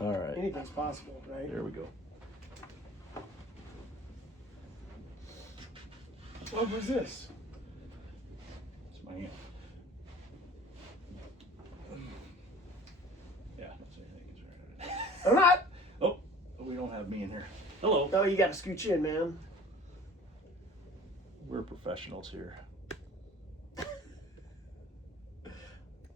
All right. Anything's possible, right? There we go. What was this? It's my hand. Yeah, that's anything. I'm not. Oh, we don't have me in here. Hello. No, you got to scooch in, man. We're professionals here.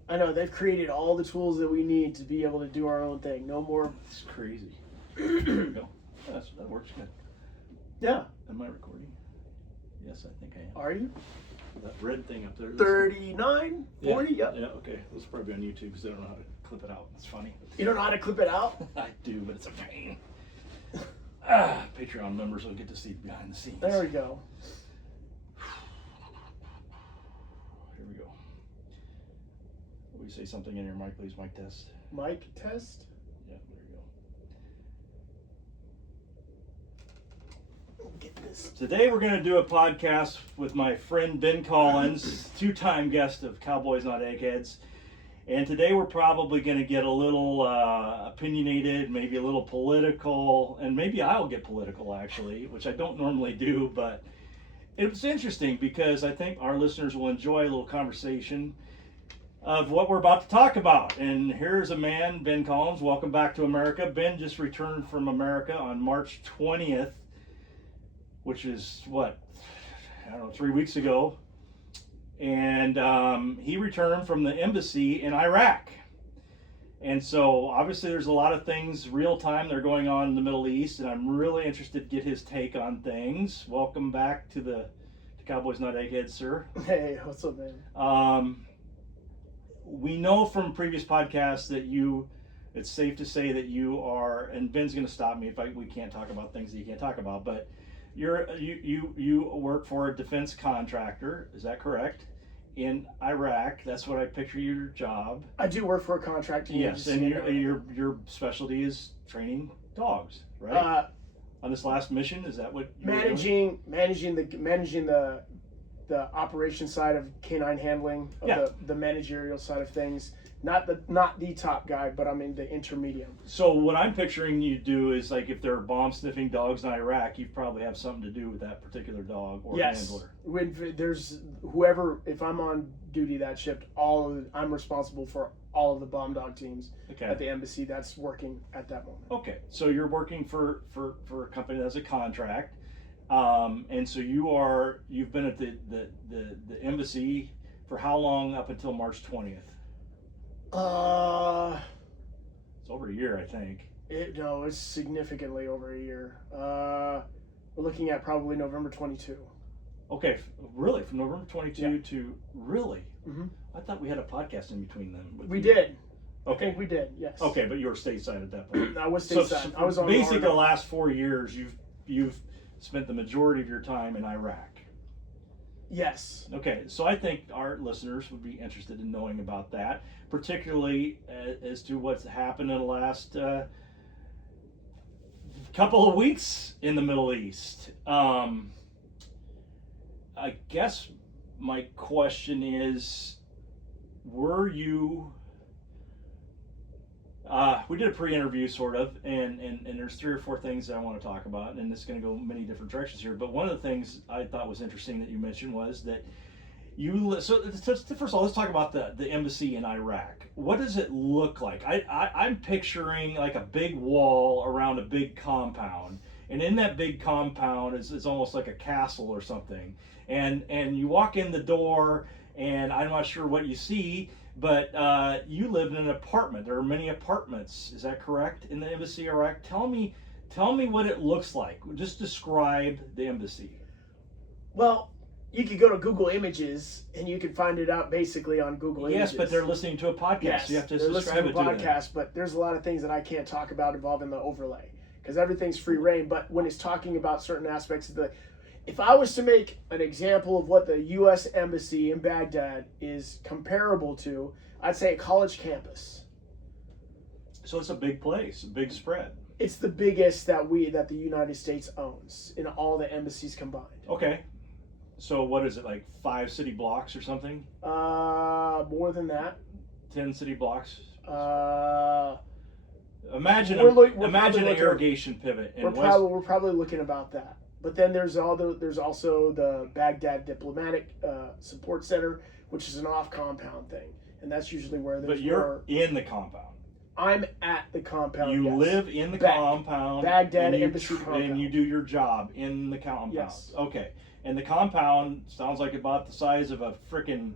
I know, they've created all the tools that we need to be able to do our own thing. No more. It's crazy. There we go. That works good. Yeah. Am I recording? Yes, I think I am. Are you? That red thing up there. 39? 40? Yeah, Yep. yeah, okay. This is probably on YouTube because they don't know how to clip it out. It's funny. You don't know how to clip it out? I do, but it's a pain. Patreon members will get to see behind the scenes. There we go. Here we go. Will you say something in your mic, please? Mic test. Mic test? Yeah, there you go. Get this. Today we're going to do a podcast with my friend Ben Collins, two-time guest of Cowboys Not Eggheads. And today we're probably going to get a little opinionated, maybe a little political, and maybe I'll get political actually, which I don't normally do, but it was interesting because I think our listeners will enjoy a little conversation of what we're about to talk about. And here's a man, Ben Collins. Welcome back to America. Ben just returned from America on March 20th, which is what, I don't know, 3 weeks ago. And he returned from the embassy in Iraq. And so obviously there's a lot of things real time that are going on in the Middle East, and I'm really interested to get his take on things. Welcome back to Cowboys Not Eggheads, sir. Hey, what's up, man? We know from previous podcasts that it's safe to say that you are, and Ben's going to stop me if we can't talk about things that you can't talk about, but you work for a defense contractor, is that correct? In Iraq, that's what I picture your job. I do work for a contracting yes, agency. And your specialty is training dogs, right? On this last mission, is that what you managing the operation side of canine handling, of the managerial side of things. Not the top guy, but I'm in the intermediate. So what I'm picturing you do is, like, if there are bomb sniffing dogs in Iraq, you probably have something to do with that particular dog or handler. When there's whoever, if I'm on duty that shift, I'm responsible for all of the bomb dog teams at the embassy that's working at that moment. Okay, so you're working for a company that has a contract, and so you've been at the embassy for how long up until March 20th? It's over a year, I think. It's significantly over a year. We're looking at probably November 22. Okay, really? From November 22 to really? Mm-hmm. I thought we had a podcast in between them. We did. Okay. I think we did, yes. Okay, but you were stateside at that point. I was stateside. So I was on basically the last 4 years, you've spent the majority of your time in Iraq. Yes. Okay, so I think our listeners would be interested in knowing about that, particularly as to what's happened in the last couple of weeks in the Middle East. I guess my question is, were you... we did a pre-interview sort of, and there's 3 or 4 things that I want to talk about, and it's going to go many different directions here. But one of the things I thought was interesting that you mentioned was that so first of all, let's talk about the embassy in Iraq. What does it look like? I'm picturing like a big wall around a big compound, and in that big compound is almost like a castle or something. And you walk in the door, and I'm not sure what you see, but you live in an apartment. There are many apartments. Is that correct? In the embassy of Iraq? Tell me what it looks like. Just describe the embassy. Well, you could go to Google Images and you can find it out basically on Google Images. Yes, but they're listening to a podcast. Yes, so you have to they're describe listening to it a to podcast, but there's a lot of things that I can't talk about involving the overlay because everything's free reign. But when it's talking about certain aspects of if I was to make an example of what the U.S. Embassy in Baghdad is comparable to, I'd say a college campus. So it's a big place, a big spread. It's the biggest that the United States owns in all the embassies combined. Okay. So what is it, like 5 city blocks or something? More than that. 10 city blocks? Imagine We're imagine probably an irrigation pivot. we're probably looking about that. But then there's also the Baghdad Diplomatic Support Center, which is an off-compound thing, and that's usually where there's But you're in the compound. I'm at the compound. You yes. live in the compound. Baghdad and you Embassy compound. And you do your job in the compound. Yes. Okay. And the compound sounds like about the size of a freaking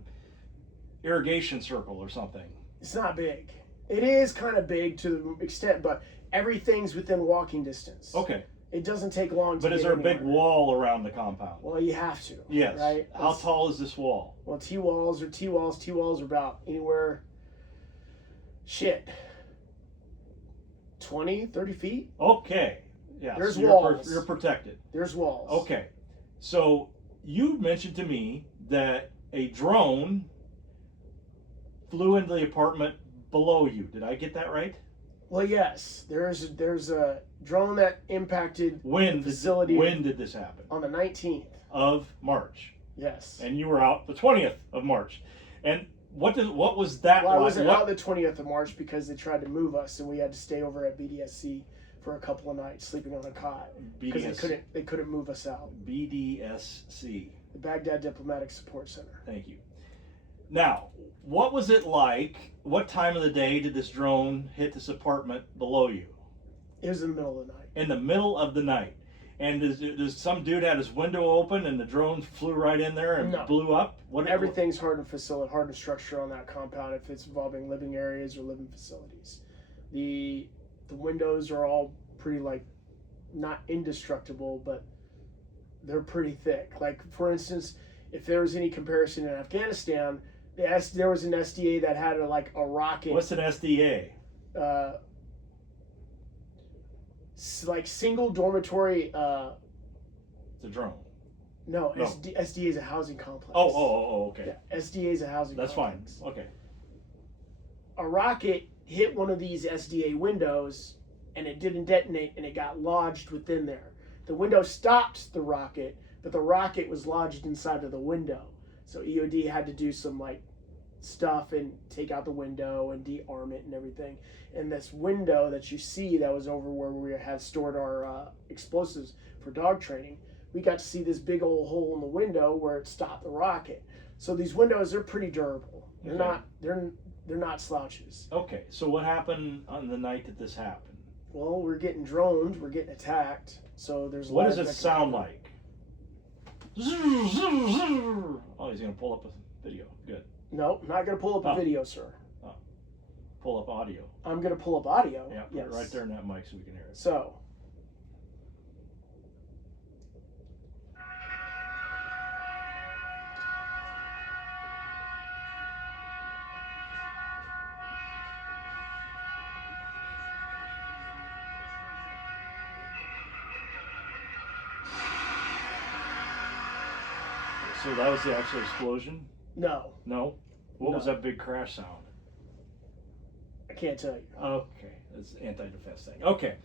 irrigation circle or something. It's not big. It is kind of big to the extent, but everything's within walking distance. Okay. It doesn't take long to But is there a big anywhere. wall around the compound? Well, you have to. Yes. Right? How tall is this wall? Well, T-walls are T-walls. T-walls are about anywhere, 20, 30 feet. Okay. Yeah. There's so walls. You're protected. There's walls. Okay. So you mentioned to me that a drone flew into the apartment below you. Did I get that right? Well, yes. There's a drone that impacted the facility. When did this happen? On the 19th of March. Yes. And you were out the 20th of March. And what was that Well, like? I wasn't out the 20th of March because they tried to move us, and we had to stay over at BDSC for a couple of nights, sleeping on a cot because they couldn't move us out. BDSC. The Baghdad Diplomatic Support Center. Thank you. Now, what was it like? What time of the day did this drone hit this apartment below you? It was in the middle of the night. In the middle of the night. And does some dude had his window open and the drone flew right in there and blew up? Everything's hardened structure on that compound if it's involving living areas or living facilities. The windows are all pretty, like, not indestructible, but they're pretty thick. Like, for instance, if there was any comparison in Afghanistan, there was an SDA that had a rocket. What's an SDA? Like single dormitory. It's a drone. No. SDA is a housing complex. Okay. Yeah, SDA is a housing That's complex. fine. Okay. A rocket hit one of these SDA windows, and it didn't detonate, and it got lodged within there. The window stopped the rocket, but the rocket was lodged inside of the window. So EOD had to do some stuff and take out the window and de-arm it and everything. And this window that you see that was over where we had stored our explosives for dog training, we got to see this big old hole in the window where it stopped the rocket. So these windows, they're pretty durable. They're not slouches. Okay, so what happened on the night that this happened? Well, we're getting droned, we're getting attacked. So there's. What does it sound like? Oh, he's gonna pull up a video. Good. No, not gonna pull up a video, sir. Oh. Pull up audio. I'm gonna pull up audio. Yeah, put it right there in that mic so we can hear it. So. So that was the actual explosion? No. No? What was that big crash sound? I can't tell you. Okay, that's an anti-defense thing. Okay.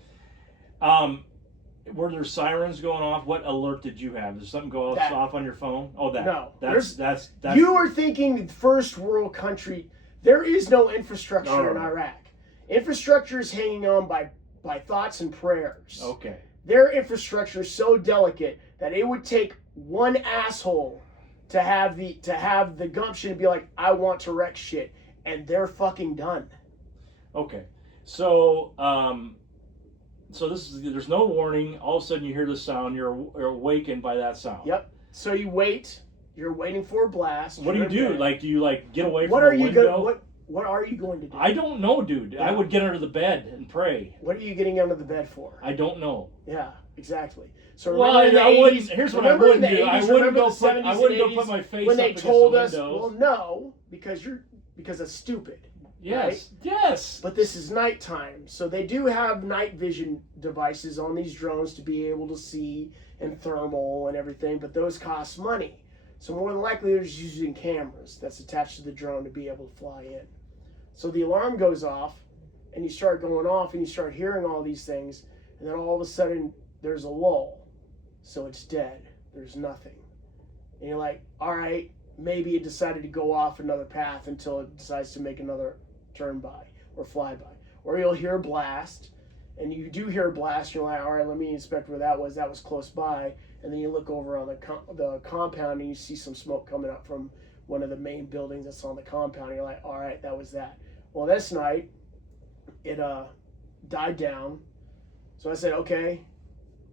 Were there sirens going off? What alert did you have? Did something go off on your phone? Oh, that. No. That's You were thinking first world country. There is no infrastructure in Iraq. Infrastructure is hanging on by thoughts and prayers. Okay. Their infrastructure is so delicate that it would take one asshole to have the gumption to be like, I want to wreck shit, and they're fucking done. Okay. So there's no warning. All of a sudden you hear the sound. You're awakened by that sound. Yep. So you wait. You're waiting for a blast. What do you do? Do you get away what from are the you window? What are you going to do? I don't know, dude. Yeah. I would get under the bed and pray. What are you getting under the bed for? I don't know. Yeah, exactly. So well, here's what I wouldn't do. I wouldn't go put my face when up they against told the us, windows. well, no, because it's stupid. Yes, right? yes. But this is nighttime, so they do have night vision devices on these drones to be able to see and thermal and everything, but those cost money. So more than likely they're just using cameras that's attached to the drone to be able to fly in. So the alarm goes off, and you start going off, and you start hearing all these things, and then all of a sudden there's a lull. So it's dead. There's nothing. And you're like, all right, maybe it decided to go off another path until it decides to make another turn by or fly by. or you'll hear a blast, and you do hear a blast. You're like, all right, let me inspect where that was. That was close by, and then you look over on the compound and you see some smoke coming up from one of the main buildings that's on the compound. You're like, all right, that was that. Well, this night it died down, so I said, okay,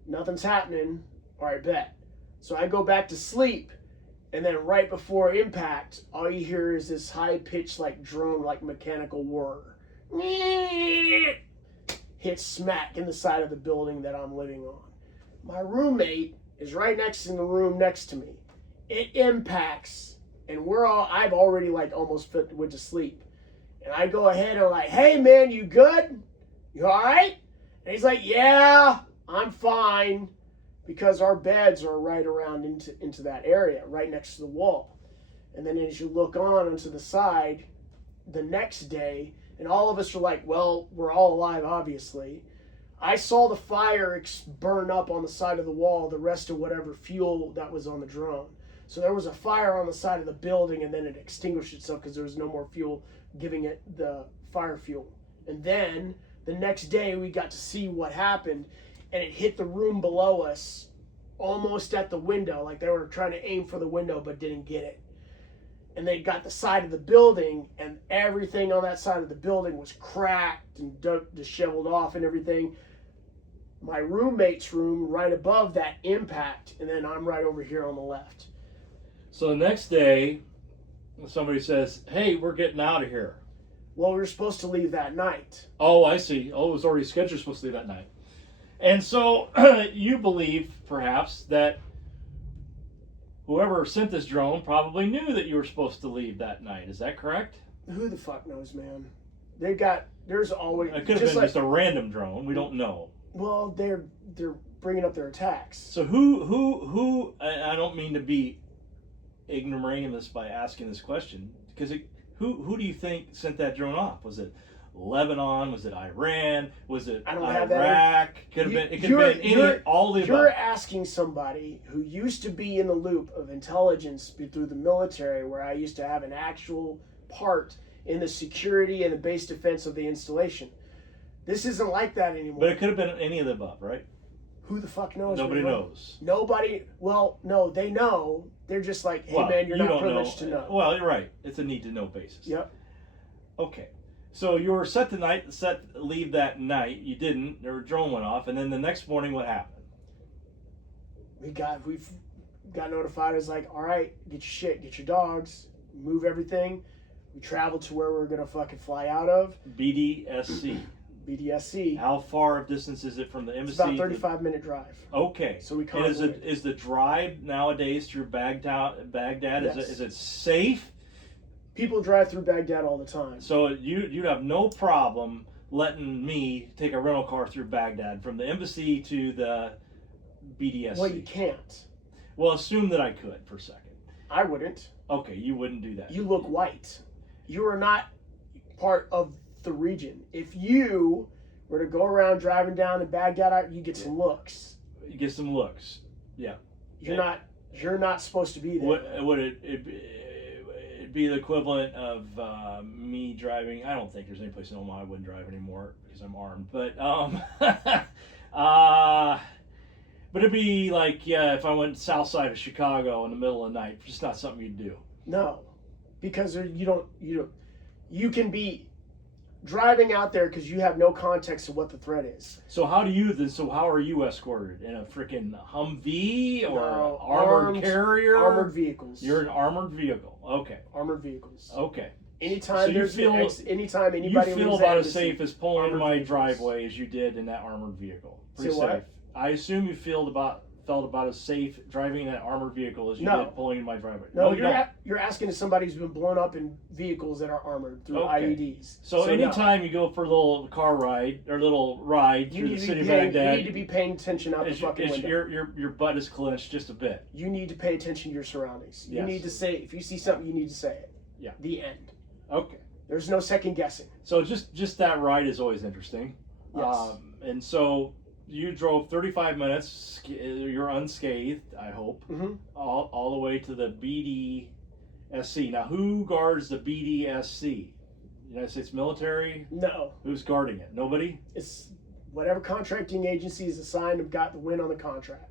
nothing's happening. All right, bet. So I go back to sleep. And then right before impact, all you hear is this high-pitched, like drone, like mechanical whir. Hits smack in the side of the building that I'm living on. My roommate is right next in the room next to me. It impacts, and I've already like almost went to sleep. And I go ahead and I'm like, hey man, you good? You all right? And he's like, yeah, I'm fine. Because our beds are right around into that area, right next to the wall. And then as you look onto the side, the next day, and all of us are like, well, we're all alive, obviously. I saw the fire burn up on the side of the wall, the rest of whatever fuel that was on the drone. So there was a fire on the side of the building, and then it extinguished itself because there was no more fuel giving it the fire fuel. And then the next day, we got to see what happened. And it hit the room below us almost at the window. Like they were trying to aim for the window but didn't get it. And they got the side of the building, and everything on that side of the building was cracked and disheveled off and everything. My roommate's room right above that impact, and then I'm right over here on the left. So the next day, somebody says, hey, we're getting out of here. Well, we were supposed to leave that night. Oh, I see. Oh, it was already scheduled supposed to leave that night. And so you believe, perhaps, that whoever sent this drone probably knew that you were supposed to leave that night. Is that correct? Who the fuck knows, man? There's always... It could have been just a random drone. We don't know. Well, they're bringing up their attacks. So who I don't mean to be ignoramus by asking this question, because who do you think sent that drone off? Was it Lebanon? Was it Iran? Was it Iraq? It could have been all the above. You're asking somebody who used to be in the loop of intelligence through the military, where I used to have an actual part in the security and the base defense of the installation. This isn't like that anymore. But it could have been any of the above, right? Who the fuck knows? Nobody knows. Nobody. Well, no, they know. They're just like, hey, man, you're not privileged to know. Well, you're right. It's a need to know basis. Yep. Okay. So you were set to leave that night. You didn't. Their drone went off, and then the next morning, what happened? We've got notified. It's like, all right, get your shit, get your dogs, move everything. We traveled to where we were gonna fucking fly out of. BDSC. BDSC. How far of distance is it from the embassy? It's about 35-minute drive. Okay. So we and is the drive nowadays through Baghdad? Yes. Is it safe? People drive through Baghdad all the time. So you'd have no problem letting me take a rental car through Baghdad from the embassy to the BDSC. Well, you can't. Well, assume that I could for a second. I wouldn't. Okay, you wouldn't do that. You look white. You are not part of the region. If you were to go around driving down to Baghdad, you get some looks. You get some looks. Yeah. You're not supposed to be there. Would it be the equivalent of me driving? I don't think there's any place in Omaha I wouldn't drive anymore because I'm armed. But but it'd be like if I went south side of Chicago in the middle of the night. Just not something you'd do. No, because you can be driving out there because you have no context of what the threat is. So how are you escorted in a freaking Humvee or armored carrier? Armored vehicles. You're an armored vehicle. Okay. Armored vehicles. Okay. Anytime anytime anybody you feel leaves about as safe as pulling in my vehicles. driveway as you did in that armored vehicle. Pretty Say safe. what? I assume you felt about as safe driving that armored vehicle as you did pulling in my driveway. No, you're asking somebody who's been blown up in vehicles that are armored through IEDs. So anytime you go for a little car ride or a little ride through the city of Baghdad, you need to be paying attention out the fucking window. Your butt is clenched just a bit. You need to pay attention to your surroundings. You Yes. need to say, if you see something, you need to say it. Yeah. The end. Okay. There's no second guessing. So just that ride is always interesting. Yes. And so you drove 35 minutes. You're unscathed, I hope. Mm-hmm. All the way to the BDSC. Now, who guards the BDSC? United States military? No. Who's guarding it? Nobody? It's whatever contracting agency is assigned have got the win on the contract.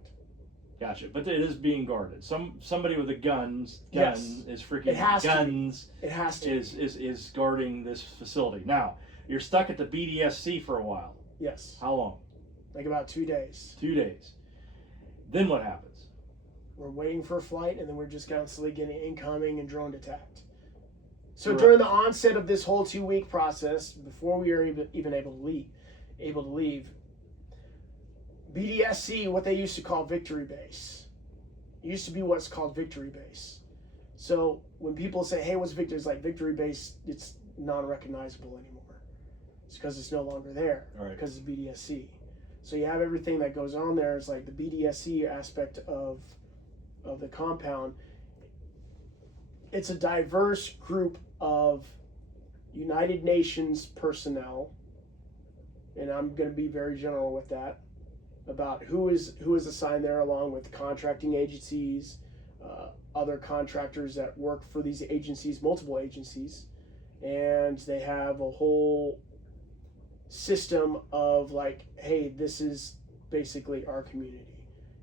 Gotcha. But it is being guarded. Somebody with a gun Yes. is freaking It has guns to be. It has to. is guarding this facility. Now, you're stuck at the BDSC for a while. Yes. How long? Like about 2 days. 2 days. Then what happens? We're waiting for a flight, and then we're just constantly getting incoming and drone attacked. So Right. during the onset of this whole 2-week process, before we were even able to leave, BDSC, what they used to call Victory Base, used to be what's called Victory Base. So when people say, "Hey, what's Victory?" It's like Victory Base. It's non-recognizable anymore. It's because it's no longer there. Right. Because it's BDSC. So you have everything that goes on there. It's like the BDSC aspect of the compound. It's a diverse group of United Nations personnel, and I'm going to be very general with that, about who is assigned there, along with contracting agencies, other contractors that work for these agencies, multiple agencies, and they have a whole system of like, hey, this is basically our community.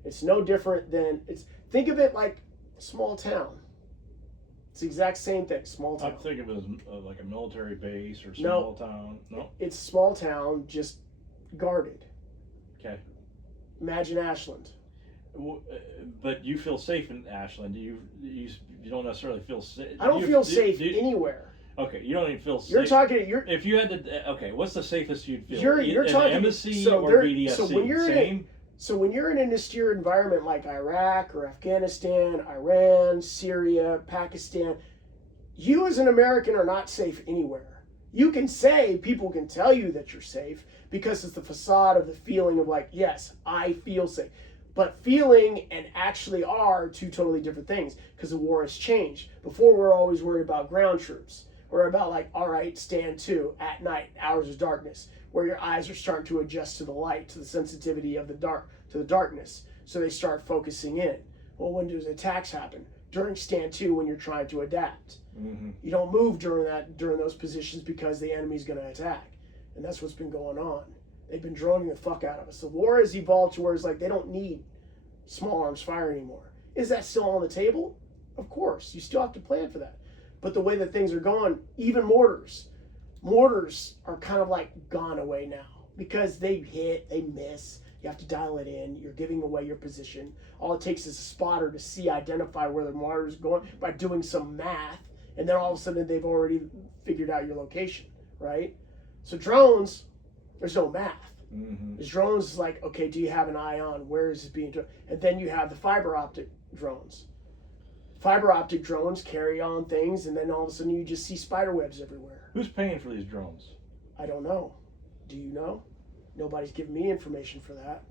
It's no different than think of it like a small town. It's the exact same thing, small town. I'm thinking of it as like a military base or small town. No? It's a small town, just guarded. Okay. Imagine Ashland. But you feel safe in Ashland. You don't necessarily feel safe. I don't feel safe anywhere. Okay, you don't even feel safe. You're talking. If you had to, okay, what's the safest you'd feel? You're an talking embassy so or BDSC? So when you're in an austere environment like Iraq or Afghanistan, Iran, Syria, Pakistan, you as an American are not safe anywhere. You can say, people can tell you that you're safe because it's the facade of the feeling of like, yes, I feel safe. But feeling and actually are two totally different things, because the war has changed. Before, we were always worried about ground troops. We're about like, all right, stand to at night, hours of darkness, where your eyes are starting to adjust to the light, to the sensitivity of the dark, to the darkness. So they start focusing in. Well, when does attacks happen? During stand to, when you're trying to adapt. Mm-hmm. You don't move during those positions because the enemy's going to attack. And that's what's been going on. They've been droning the fuck out of us. The war has evolved to where it's like they don't need small arms fire anymore. Is that still on the table? Of course. You still have to plan for that. But the way that things are going, even mortars are kind of like gone away now because they hit, they miss. You have to dial it in. You're giving away your position. All it takes is a spotter to identify where the mortar is going by doing some math. And then all of a sudden they've already figured out your location, right? So drones, there's no math. Mm-hmm. There's drones is like, okay, do you have an eye on? Where is it being dropped? And then you have the fiber optic drones. Fiber optic drones carry on things, and then all of a sudden you just see spider webs everywhere. Who's paying for these drones? I don't know. Do you know? Nobody's giving me information for that.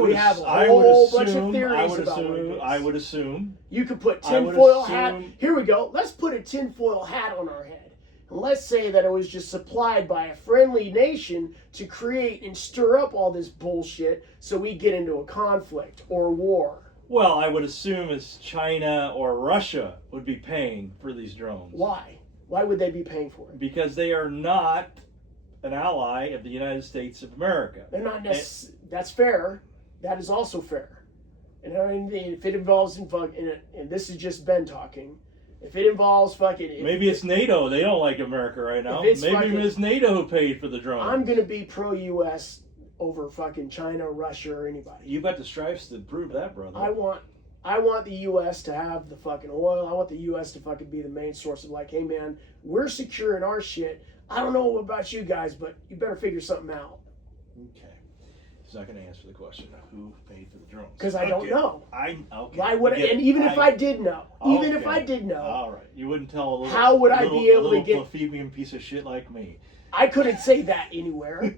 We have a whole bunch of theories about what it is. I would assume. You could put tinfoil hat. Here we go. Let's put a tinfoil hat on our head. And let's say that it was just supplied by a friendly nation to create and stir up all this bullshit so we get into a conflict or a war. Well, I would assume it's China or Russia would be paying for these drones. Why? Why would they be paying for it? Because they are not an ally of the United States of America. They're not necessarily. That's fair. That is also fair. And I mean, if it involves and this is just Ben talking. If it involves maybe it's NATO. They don't like America right now. Maybe it's NATO who paid for the drones. I'm gonna be pro-U.S. over fucking China, Russia, or anybody. You've got the stripes to prove that, brother. I want the U.S. to have the fucking oil. I want the U.S. to fucking be the main source of like, hey man, we're secure in our shit. I don't know about you guys, but you better figure something out. Okay. He's not going to answer the question of who paid for the drones. Because I don't know. Okay. Why would and even if I did know, all right, you wouldn't tell how would I be able to get a plebeian piece of shit like me? I couldn't say that anywhere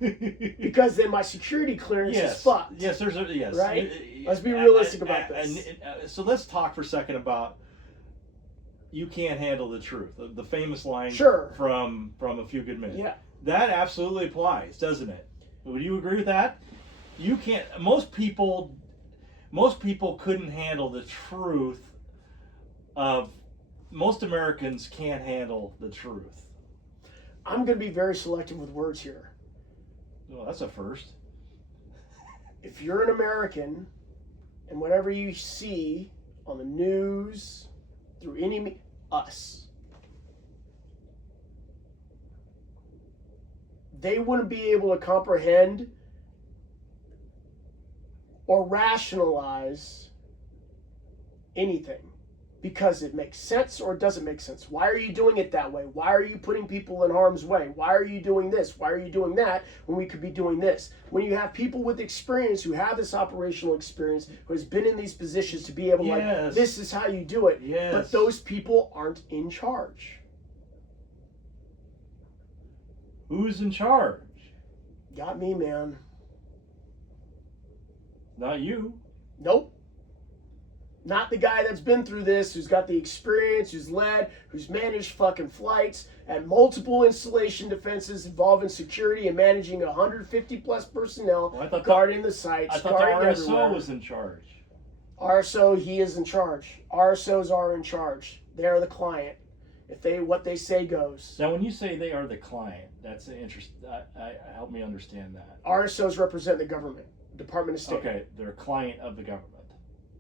because then my security clearance is fucked. Yes, yes. Right. Let's be realistic about this. So let's talk for a second about you can't handle the truth. The famous line from A Few Good Men. Yeah. That absolutely applies, doesn't it? Would you agree with that? You can't. Most people couldn't handle the truth of. Most Americans can't handle the truth. I'm going to be very selective with words here. Well, that's a first. If you're an American and whatever you see on the news, through us, they wouldn't be able to comprehend or rationalize anything because it makes sense or it doesn't make sense. Why are you doing it that way? Why are you putting people in harm's way? Why are you doing this? Why are you doing that when we could be doing this? When you have people with experience who have this operational experience, who has been in these positions to be able to like, this is how you do it. Yes. But those people aren't in charge. Who's in charge? Got me, man. Not you. Nope. Not the guy that's been through this, who's got the experience, who's led, who's managed fucking flights at multiple installation defenses involving security and managing 150 plus personnel, guarding the sites, I thought the RSO was in charge. RSO, he is in charge. RSOs are in charge. They are the client. What they say goes. Now, when you say they are the client, that's an interest. Help me understand that. RSOs represent the government, Department of State. Okay, they're a client of the government.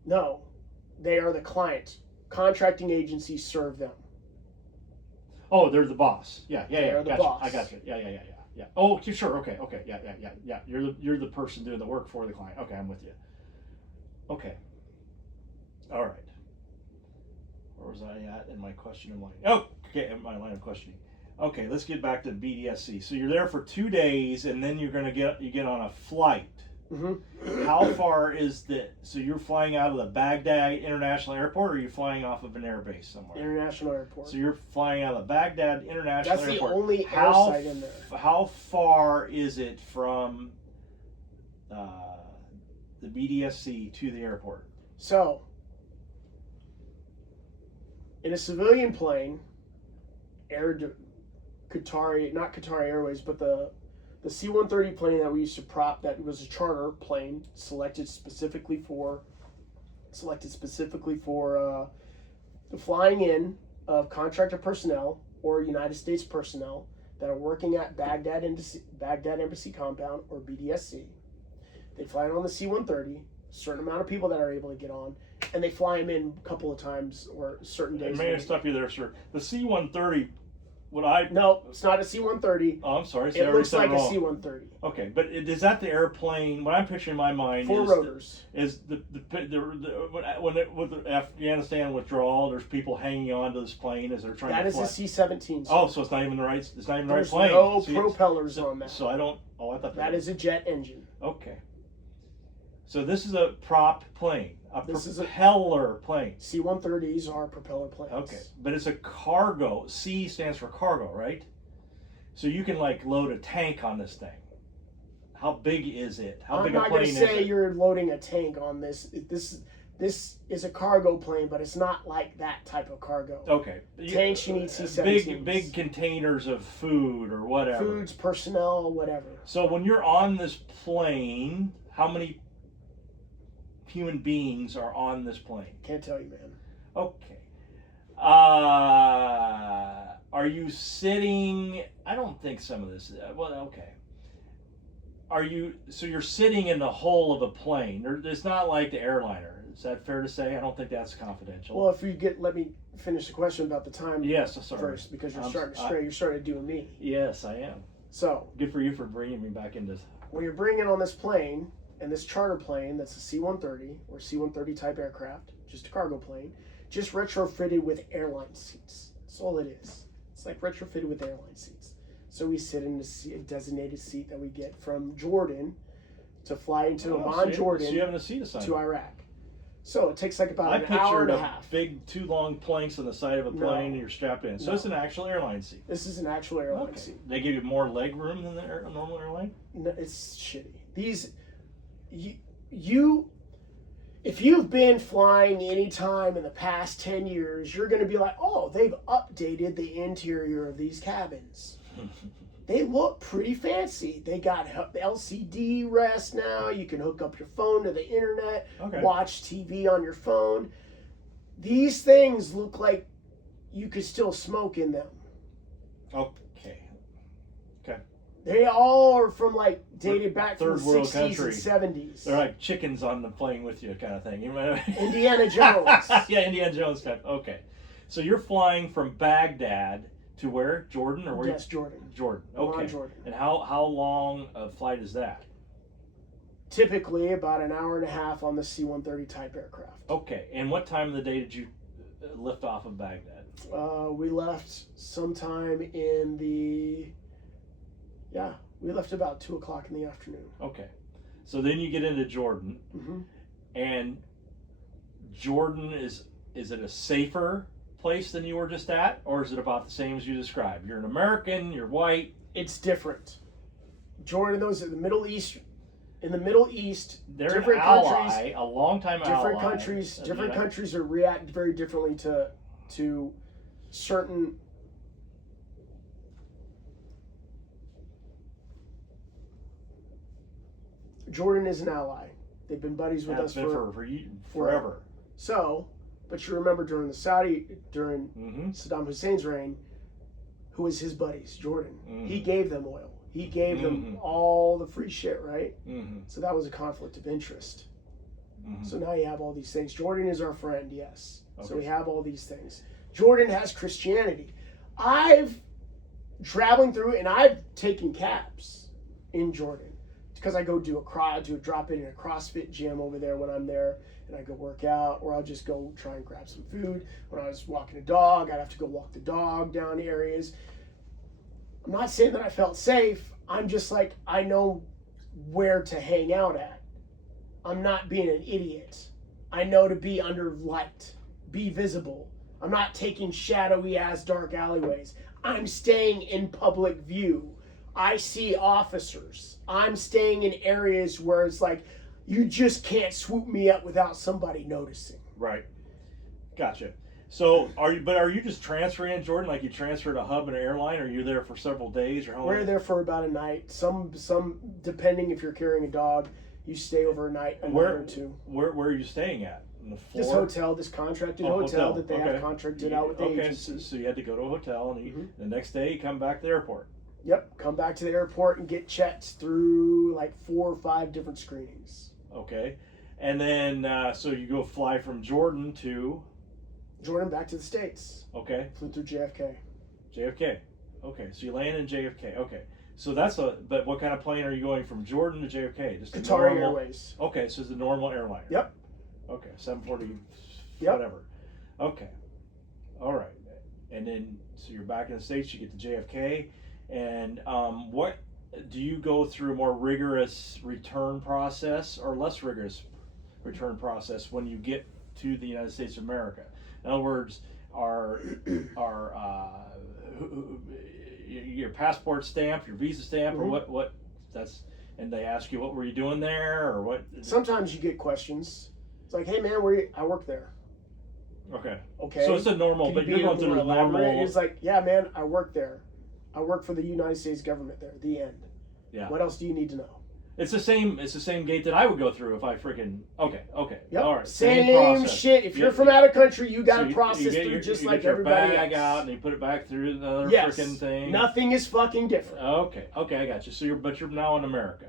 No, they are the client. Contracting agencies serve them. Oh, they're the boss. Yeah. They're the boss. I got you. Yeah. Oh, sure. Okay. Yeah. You're the person doing the work for the client. Okay, I'm with you. Okay. All right. Where was I at in my question of line? Oh, okay, in my line of questioning. Okay, let's get back to BDSC. So you're there for 2 days, and then you get on a flight. Mm-hmm. How far is the? So you're flying out of the Baghdad International Airport, or are you flying off of an airbase somewhere? International Airport. So you're flying out of the Baghdad International Airport. That's Airport. the only air site in there. How far is it from the BDSC to the airport? So, in a civilian plane, not Qatar Airways, but the C-130 plane that we used to prop, that was a charter plane selected specifically for the flying in of contractor personnel or United States personnel that are working at Baghdad Embassy Compound, or BDSC. They fly in on the C-130, a certain amount of people that are able to get on, and they fly them in a couple of times or certain days. May I stop you there, sir? The C-130, No, it's not a C-130. Oh, I'm sorry. It looks like a C-130. Okay, but is that the airplane? What I'm picturing in my mind Four rotors. Is with Afghanistan withdrawal, there's people hanging on to this plane as they're trying to fly. That is a C-17. Oh, so it's not even the right. It's not even the right plane. There's no propellers on that. So I don't. Oh, I thought that is a jet engine. Okay. So this is a prop plane. This is a propeller plane. C-130s are propeller planes. Okay, but it's a cargo. C stands for cargo, right? So you can like load a tank on this thing. How big is it? How big a plane is it? I'm not going to say you're loading a tank on this. This is a cargo plane, but it's not like that type of cargo. Okay. Tanks, you need C-17s. Big containers of food or whatever. Foods, personnel, whatever. So when you're on this plane, how many human beings are on this plane? Can't tell you, man. Okay. Are you sitting? I don't think some of this. Well, okay. So you're sitting in the hull of a plane. It's not like the airliner. Is that fair to say? I don't think that's confidential. Well, let me finish the question about the time. Yes, sorry. First, because you're starting to stray. You're starting to do me. Yes, I am. So good for you for bringing me back into. When you're bringing on this plane. And this charter plane, that's a C-130 or C-130 type aircraft, just a cargo plane, just retrofitted with airline seats. That's all it is. It's like retrofitted with airline seats. So we sit in a designated seat that we get from Jordan to fly into Amman, Jordan, so you having a seat assignment to Iraq. So it takes like about an hour and a half. Big 2 long planks on the side of a plane and you're strapped in. So it's an actual airline seat. This is an actual airline seat. They give you more leg room than a normal airline? No, it's shitty. If you've been flying any time in the past 10 years, you're going to be like, oh, they've updated the interior of these cabins. They look pretty fancy. They got LCD rest now. You can hook up your phone to the internet, watch TV on your phone. These things look like you could still smoke in them. Okay. They all are from like dated back from third the world 60s country. and 70s. They're like chickens on the plane with you, kind of thing. You know? Indiana Jones. Yeah, Indiana Jones type. Okay, so you're flying from Baghdad to where? Jordan or where? Yes, Jordan. Jordan. Amman, Okay. Jordan. And how long a flight is that? Typically about an hour and a half on the C-130 type aircraft. Okay. And what time of the day did you lift off of Baghdad? We left sometime in the. Yeah, we left about 2 o'clock in the afternoon. Okay. So then you get into Jordan, Mm-hmm. and Jordan is it a safer place than you were just at, or is it about the same as you described? You're an American, you're white. It's different. Jordan, those are the Middle East. In the Middle East, They're different an ally, countries, a long-time different ally. countries are react very differently to certain. Jordan is an ally. They've been buddies with us forever. So, but you remember during Saddam Hussein's reign, who was his buddies? Jordan. Mm-hmm. He gave them oil. He gave them all the free shit, right? Mm-hmm. So that was a conflict of interest. Mm-hmm. So now you have all these things. Jordan is our friend, yes. Okay. So we have all these things. Jordan has Christianity. I've traveling through and I've taken cabs in Jordan because I go do a drop in a CrossFit gym over there when I'm there, and I go work out, or I'll just go try and grab some food. When I was walking a dog, I'd have to go walk the dog down areas. I'm not saying that I felt safe. I'm just like, I know where to hang out at. I'm not being an idiot. I know to be under light, be visible. I'm not taking shadowy ass dark alleyways. I'm staying in public view. I see officers. I'm staying in areas where it's like, you just can't swoop me up without somebody noticing. Right. Gotcha. So are you just transferring in Jordan, like you transferred a hub and an airline, or are you there for several days, or how long? We're there for about a night. Some depending if you're carrying a dog, you stay over a night, a night or two. Where are you staying at? On the floor? This hotel, this contracted hotel that they have contracted out with the agency. So you had to go to a hotel, and the next day you come back to the airport. Yep, come back to the airport and get checked through like 4 or 5 different screenings. Okay, and then so you go fly from Jordan to Jordan back to the States. Okay. Flew through JFK. JFK. Okay, so you land in JFK. Okay, so but what kind of plane are you going from Jordan to JFK? Just Qatar Airways. Okay, so it's the normal airliner. Yep. Okay, 740, whatever. Okay, all right, and then so you're back in the States. You get to JFK, and what do you go through a more rigorous return process or less rigorous return process when you get to the United States of America? In other words, are your passport stamp, your visa stamp, or what? That's, and they ask you what were you doing there, or what? Sometimes you get questions. It's like, hey man, I work there. Okay. Okay. So it's a normal, but you're going through the normal. It's like, yeah, man, I work there. I work for the United States government there. The end. Yeah. What else do you need to know? It's the same gate that I would go through if I freaking okay. Yep. All right. Same shit. If you're from out of country, you got to process through just like everybody else. You get your bag else. out and you put it back through another freaking thing. Nothing is fucking different. Okay, I got you. So you're now in America,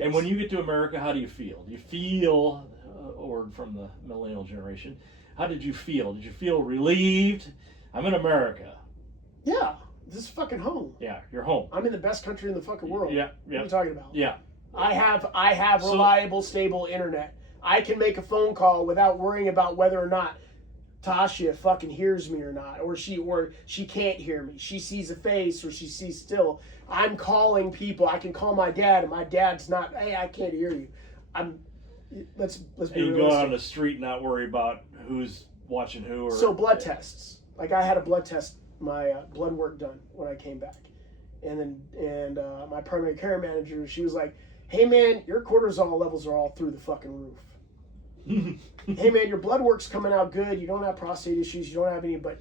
and when you get to America, how do you feel? Do you feel, or from the millennial generation, how did you feel? Did you feel relieved? I'm in America. Yeah, this is fucking home. Yeah, you're home. I'm in the best country in the fucking world. Yeah. What are you talking about? Yeah. I have reliable, stable internet. I can make a phone call without worrying about whether or not Tasha fucking hears me or not, or she can't hear me. She sees a face or she sees still. I'm calling people. I can call my dad, and my dad's not. Hey, I can't hear you. Let's be realistic. You can go out on the street and not worry about who's watching who. So blood tests. Like I had a blood test, my blood work done when I came back, and my primary care manager, she was like, hey man, your cortisol levels are all through the fucking roof. Hey man, your blood work's coming out good. You don't have prostate issues. You don't have any, but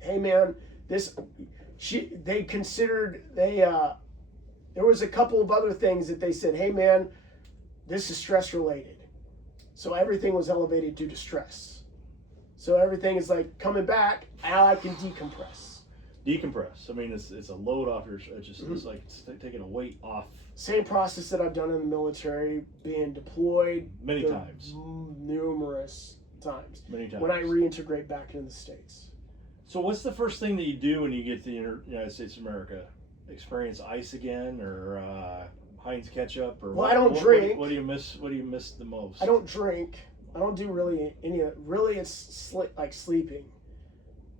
hey man, there was a couple of other things that they said, hey man, this is stress related. So everything was elevated due to stress. So everything is like coming back, now I can decompress. decompress. I mean, it's a load off your. It's just it's like taking a weight off. Same process that I've done in the military, being deployed Many times. numerous times. Many times. When I reintegrate back into the States. So, what's the first thing that you do when you get to the United States of America? Experience ice again, or Heinz ketchup, or well, I don't drink. What do you miss? What do you miss the most? I don't drink. I don't do really any. Really, it's like sleeping.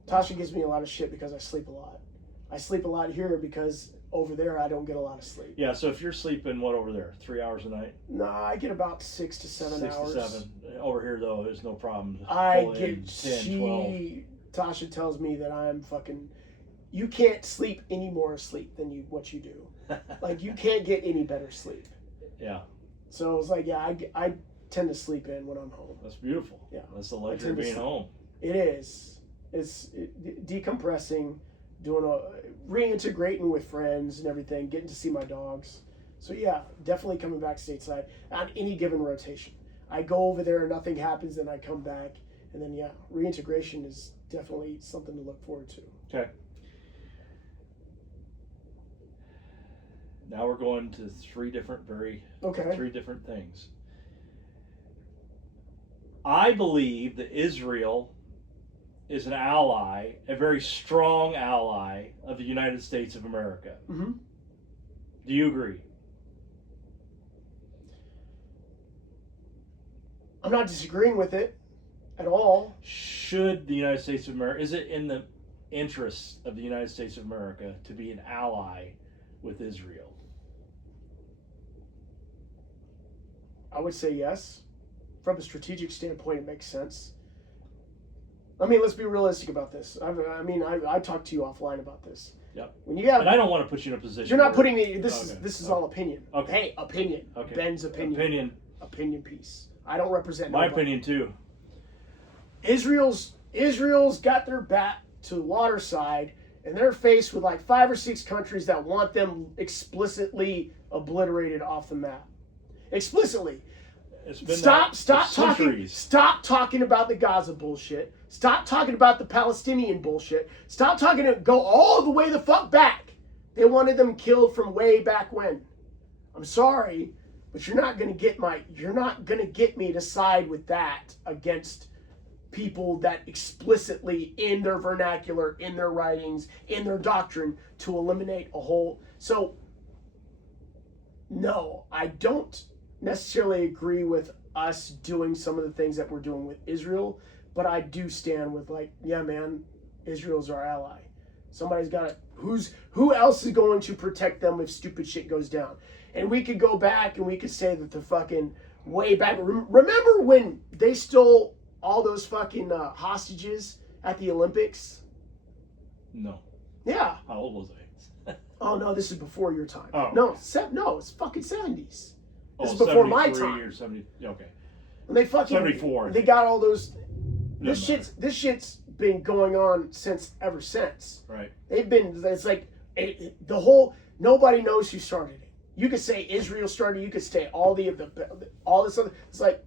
Tasha gives me a lot of shit because I sleep a lot. I sleep a lot here because over there I don't get a lot of sleep. Yeah. So if you're sleeping, what over there? 3 hours a night? No, I get about 6 to 7 hours. 6 to 7. Over here though, there's no problem. I get 10, 12. Tasha tells me that I'm fucking. You can't sleep any more sleep than what you do. Like you can't get any better sleep. Yeah. So it's like I tend to sleep in when I'm home. That's beautiful. Yeah. That's the luxury of being home. It is. It's decompressing, reintegrating with friends and everything, getting to see my dogs. So yeah, definitely coming back stateside on any given rotation. I go over there and nothing happens, then I come back, and then yeah, reintegration is definitely something to look forward to. Okay. Now we're going to three different things. I believe that Israel is an ally, a very strong ally of the United States of America. Mm-hmm. Do you agree? I'm not disagreeing with it at all. Should the United States of America, is it in the interests of the United States of America to be an ally with Israel? I would say yes. From a strategic standpoint, it makes sense. I mean, let's be realistic about this. I talked to you offline about this. Yep. When you have, and I don't want to put you in a position. You're not putting me. This is all opinion. Okay. Hey, opinion. Okay. Ben's opinion. Opinion piece. I don't represent. My nobody. opinion too. Israel's got their back to the water side, and they're faced with like 5 or 6 countries that want them explicitly obliterated off the map. Explicitly. Stop talking about the Gaza bullshit. Stop talking about the Palestinian bullshit. Stop talking to go all the way the fuck back. They wanted them killed from way back when. I'm sorry, but you're not gonna get me to side with that against people that explicitly in their vernacular, in their writings, in their doctrine to eliminate a whole. So no, I don't necessarily agree with us doing some of the things that we're doing with Israel, but I do stand with like, yeah, man, Israel's our ally. Somebody's got to. Who else is going to protect them if stupid shit goes down? And we could go back and we could say that the fucking way back. Remember when they stole all those fucking hostages at the Olympics? No. Yeah. How old was I? Oh no, this is before your time. Oh, no, okay. No, it's fucking 70s. Oh, This is before my time. Or 70. Okay. And they fucking 74. They got all those. No, This shit's been going on ever since. Right. They've been. It's like the whole. Nobody knows who started it. You could say Israel started. You could say all this other. It's like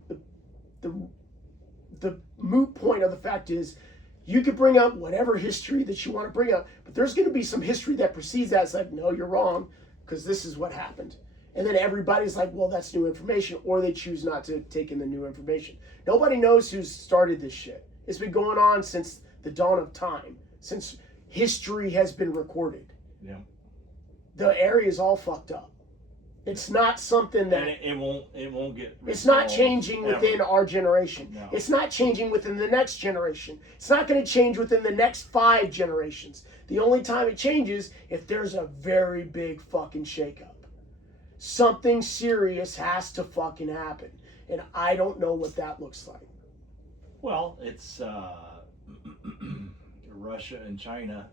the moot point of the fact is, you could bring up whatever history that you want to bring up, but there's going to be some history that precedes that. It's like, no, you're wrong, because this is what happened. And then everybody's like, well, that's new information, or they choose not to take in the new information. Nobody knows who started this shit. It's been going on since the dawn of time, since history has been recorded. Yeah. The area is all fucked up. It's not something that... And it won't get... It's not changing within our generation. No. It's not changing within the next generation. It's not going to change within the next 5 generations. The only time it changes if there's a very big fucking shakeup. Something serious has to fucking happen. And I don't know what that looks like. Well, it's Russia and China.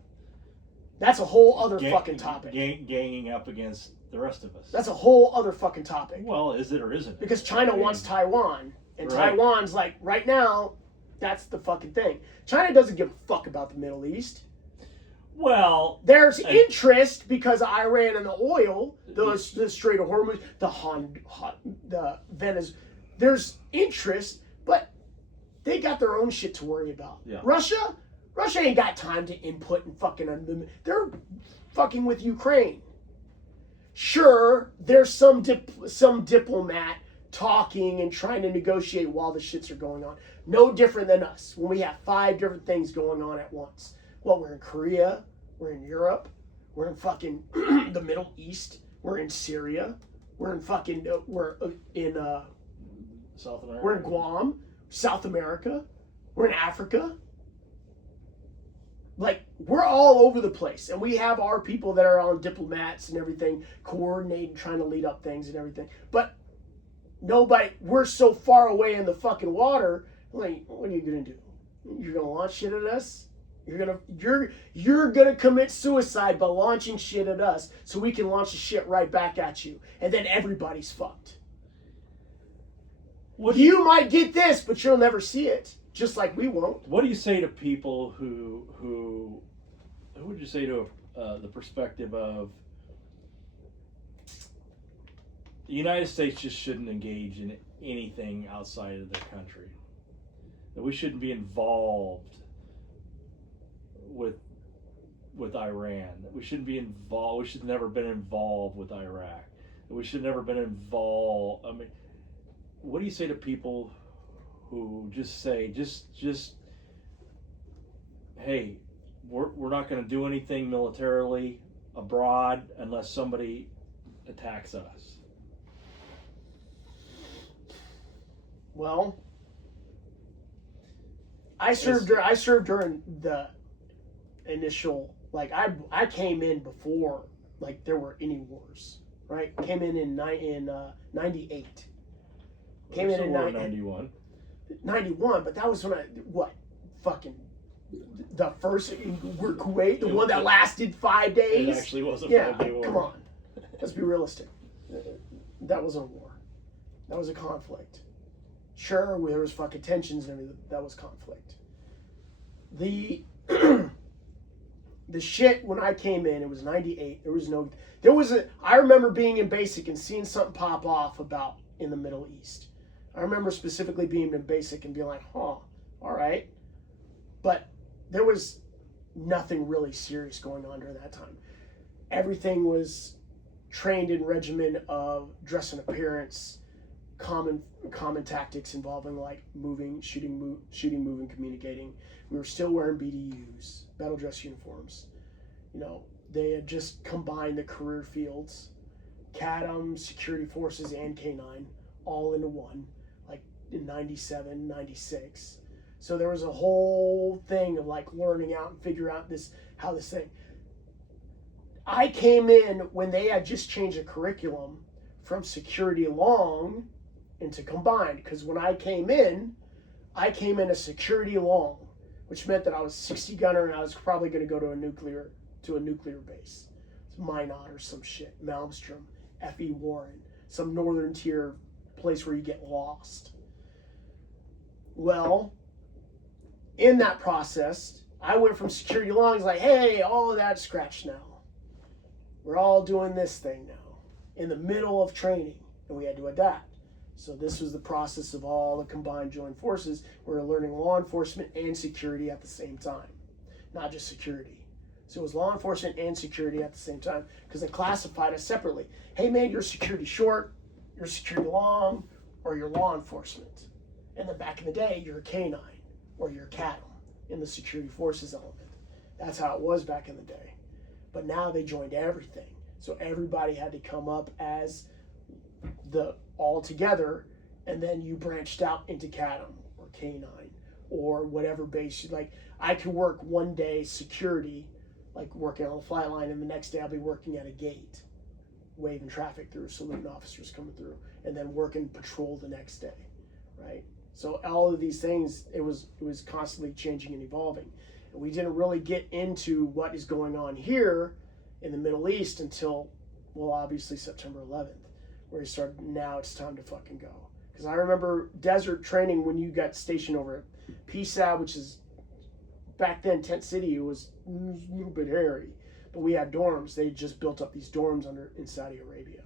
That's a whole other fucking topic. Ganging up against the rest of us. That's a whole other fucking topic. Well, is it or isn't it? Because China wants Taiwan. And right. Taiwan's like, right now, that's the fucking thing. China doesn't give a fuck about the Middle East. Well, there's interest because of Iran and the oil, the Strait of Hormuz, the Venezuela. There's interest, but they got their own shit to worry about. Yeah. Russia, Russia ain't got time to input and fucking. They're fucking with Ukraine. Sure, there's some diplomat talking and trying to negotiate while the shits are going on. No different than us when we have 5 different things going on at once. Well, we're in Korea, we're in Europe, we're in fucking the Middle East, we're in Syria, we're in fucking South America. We're in Guam, South America, we're in Africa. Like, we're all over the place, and we have our people that are on diplomats and everything, coordinating, trying to lead up things and everything. But we're so far away in the fucking water. Like, what are you gonna do? You're gonna launch shit at us? You're gonna commit suicide by launching shit at us, so we can launch the shit right back at you, and then everybody's fucked. You might get this, but you'll never see it. Just like we won't. What do you say to people who would you say to the perspective of the United States just shouldn't engage in anything outside of their country? That we shouldn't be involved with Iran. That we shouldn't be involved. We should have never been involved with Iraq. That we should have never been involved. I mean, what do you say to people who just say, hey, we're not going to do anything militarily abroad unless somebody attacks us? Well, I served during the initial, like, I came in before, like, there were any wars, right? Came in 98. Came in 91. 91, but that was when the first were Kuwait, the one that lasted 5 days. It actually was a 5-day war. Come on, let's be realistic. That wasn't a war. That was a conflict. Sure, there was fucking tensions and everything. That was conflict. The shit when I came in, it was 98. I remember being in basic and seeing something pop off about in the Middle East. I remember specifically being in basic and being like, all right. But there was nothing really serious going on during that time. Everything was trained in regimen of dress and appearance, common tactics involving like moving, shooting, moving, communicating. We were still wearing BDUs, battle dress uniforms. You know, they had just combined the career fields, CADM, security forces, and K9, all into one. In 97, 96. So there was a whole thing of like learning out and figure out how this thing. I came in when they had just changed the curriculum from security long into combined. Because when I came in a security long, which meant that I was 60 gunner and I was probably going to go to a nuclear base. It's Minot or some shit, Malmstrom, F.E. Warren, some northern tier place where you get lost. Well, in that process, I went from security long, like, hey, all of that's scratched now. We're all doing this thing now, in the middle of training, and we had to adapt. So this was the process of all the combined joint forces. We're learning law enforcement and security at the same time, not just security. So it was law enforcement and security at the same time, because they classified us separately. Hey man, you're security short, you're security long, or you're law enforcement. And then back in the day, you're a K9 or you're a cattle in the security forces element. That's how it was back in the day. But now they joined everything. So everybody had to come up as the all together, and then you branched out into CADM or K9 or whatever base. Like, I could work one day security, like working on the flight line, and the next day I'll be working at a gate, waving traffic through, saluting officers coming through, and then working patrol the next day, right? So all of these things, it was constantly changing and evolving. And we didn't really get into what is going on here in the Middle East until, well, obviously September 11th, where he started, now it's time to fucking go. Because I remember desert training when you got stationed over at PSAB, which is, back then, Tent City, it was a little bit hairy. But we had dorms. They just built up these dorms in Saudi Arabia.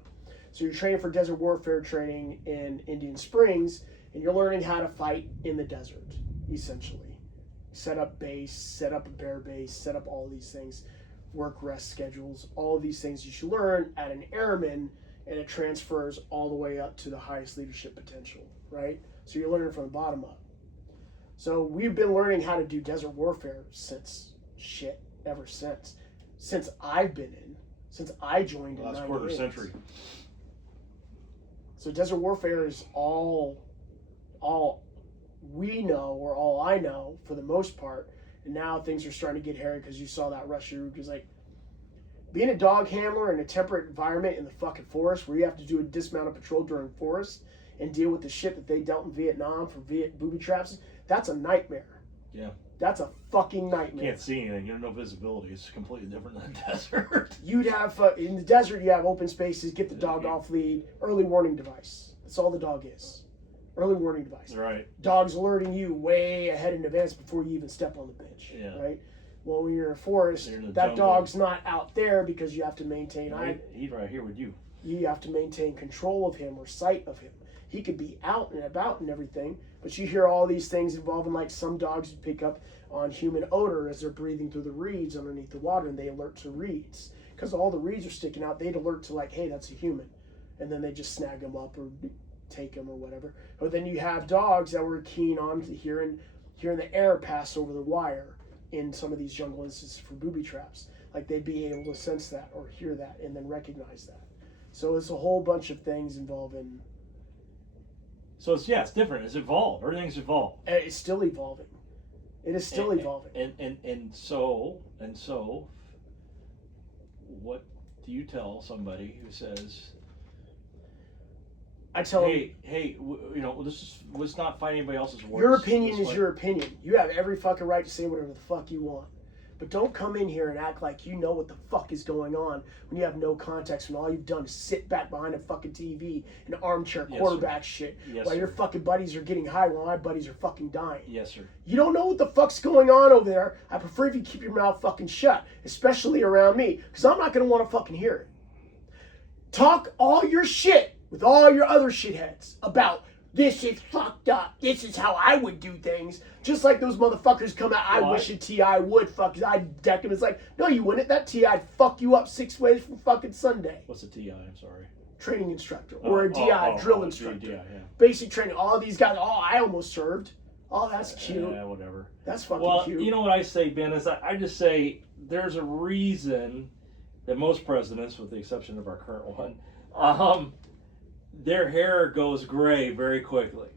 So you're training for desert warfare training in Indian Springs, and you're learning how to fight in the desert, essentially. set up base, set up a bear base, set up all these things, work rest schedules, all of these things you should learn at an airman, and it transfers all the way up to the highest leadership potential, right? So you're learning from the bottom up. So we've been learning how to do desert warfare ever since I've been in, since I joined in last 98. quarter century. So desert warfare is all we know, or all I know for the most part. And now things are starting to get hairy because you saw that Russia, because like being a dog handler in a temperate environment in the fucking forest where you have to do a dismounted patrol during forest and deal with the shit that they dealt in Vietnam for booby traps, that's a nightmare. Yeah. That's a fucking nightmare. You can't see anything. You have no visibility. It's completely different than the desert. You'd have, in the desert, you have open spaces, get the dog off lead, early warning device. That's all the dog is. Early warning device. Right. Dog's alerting you way ahead in advance before you even step on the bench. Yeah. Right? Well, when you're in a forest, that dog's not out there because you have to maintain... He's right here with you. You have to maintain control of him or sight of him. He could be out and about and everything, but you hear all these things involving, like some dogs pick up on human odor as they're breathing through the reeds underneath the water, and they alert to reeds. Because all the reeds are sticking out, they'd alert to like, hey, that's a human. And then they just snag them up or take them or whatever. But then you have dogs that were keen on hearing the air pass over the wire in some of these jungle instances for booby traps. Like they'd be able to sense that or hear that and then recognize that. So it's a whole bunch of things involving... So it's different. It's evolved. Everything's evolved. It's still evolving. It is still evolving. And so, what do you tell somebody who says, I tell them, hey, let's not fight anybody else's words. Your opinion is your opinion. You have every fucking right to say whatever the fuck you want. But don't come in here and act like you know what the fuck is going on when you have no context, when all you've done is sit back behind a fucking TV and armchair quarterback shit while your fucking buddies are getting high while my buddies are fucking dying. Yes, sir. You don't know what the fuck's going on over there. I prefer if you keep your mouth fucking shut, especially around me, because I'm not going to want to fucking hear it. Talk all your shit with all your other shitheads about this is fucked up. This is how I would do things. Just like those motherfuckers come out, I wish a TI would fuck. I'd deck him. It's like, no, you wouldn't. That TI'd fuck you up 6 ways from fucking Sunday. What's a TI? I'm sorry. Training instructor. Or a DI, drill instructor. DI, yeah. Basic training. All these guys, I almost served. Oh, that's cute. Yeah, whatever. That's fucking cute. You know what I say, Ben, is I just say there's a reason that most presidents, with the exception of our current one, their hair goes gray very quickly.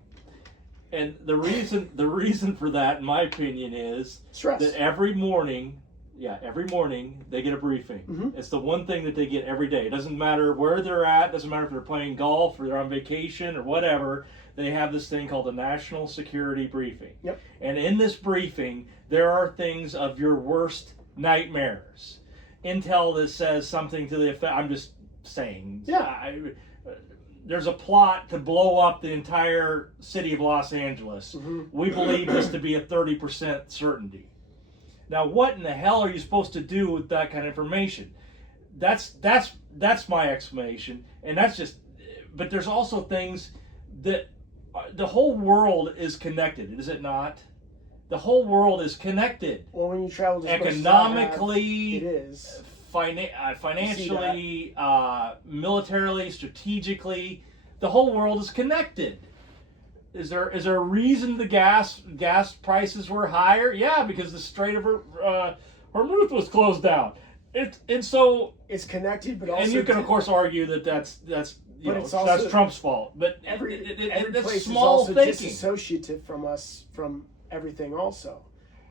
And the reason for that, in my opinion, is stress. That every morning they get a briefing. Mm-hmm. It's the one thing that they get every day. It doesn't matter where they're at, doesn't matter if they're playing golf or they're on vacation or whatever. They have this thing called a national security briefing. Yep. And in this briefing, there are things of your worst nightmares. Intel that says something to the effect, I'm just saying. Yeah. There's a plot to blow up the entire city of Los Angeles. Mm-hmm. We believe this to be a 30% certainty. Now, what in the hell are you supposed to do with that kind of information? That's my explanation, and that's just. But there's also things that the whole world is connected, is it not? The whole world is connected. Well, when you travel economically, it is. Financially, militarily, strategically, the whole world is connected. Is there a reason the gas prices were higher? Yeah, because the Strait of Hormuz was closed down. So it's connected, but also, and you can of course argue that's Trump's fault. But every that's place small is also thinking. Disassociative from everything. Also,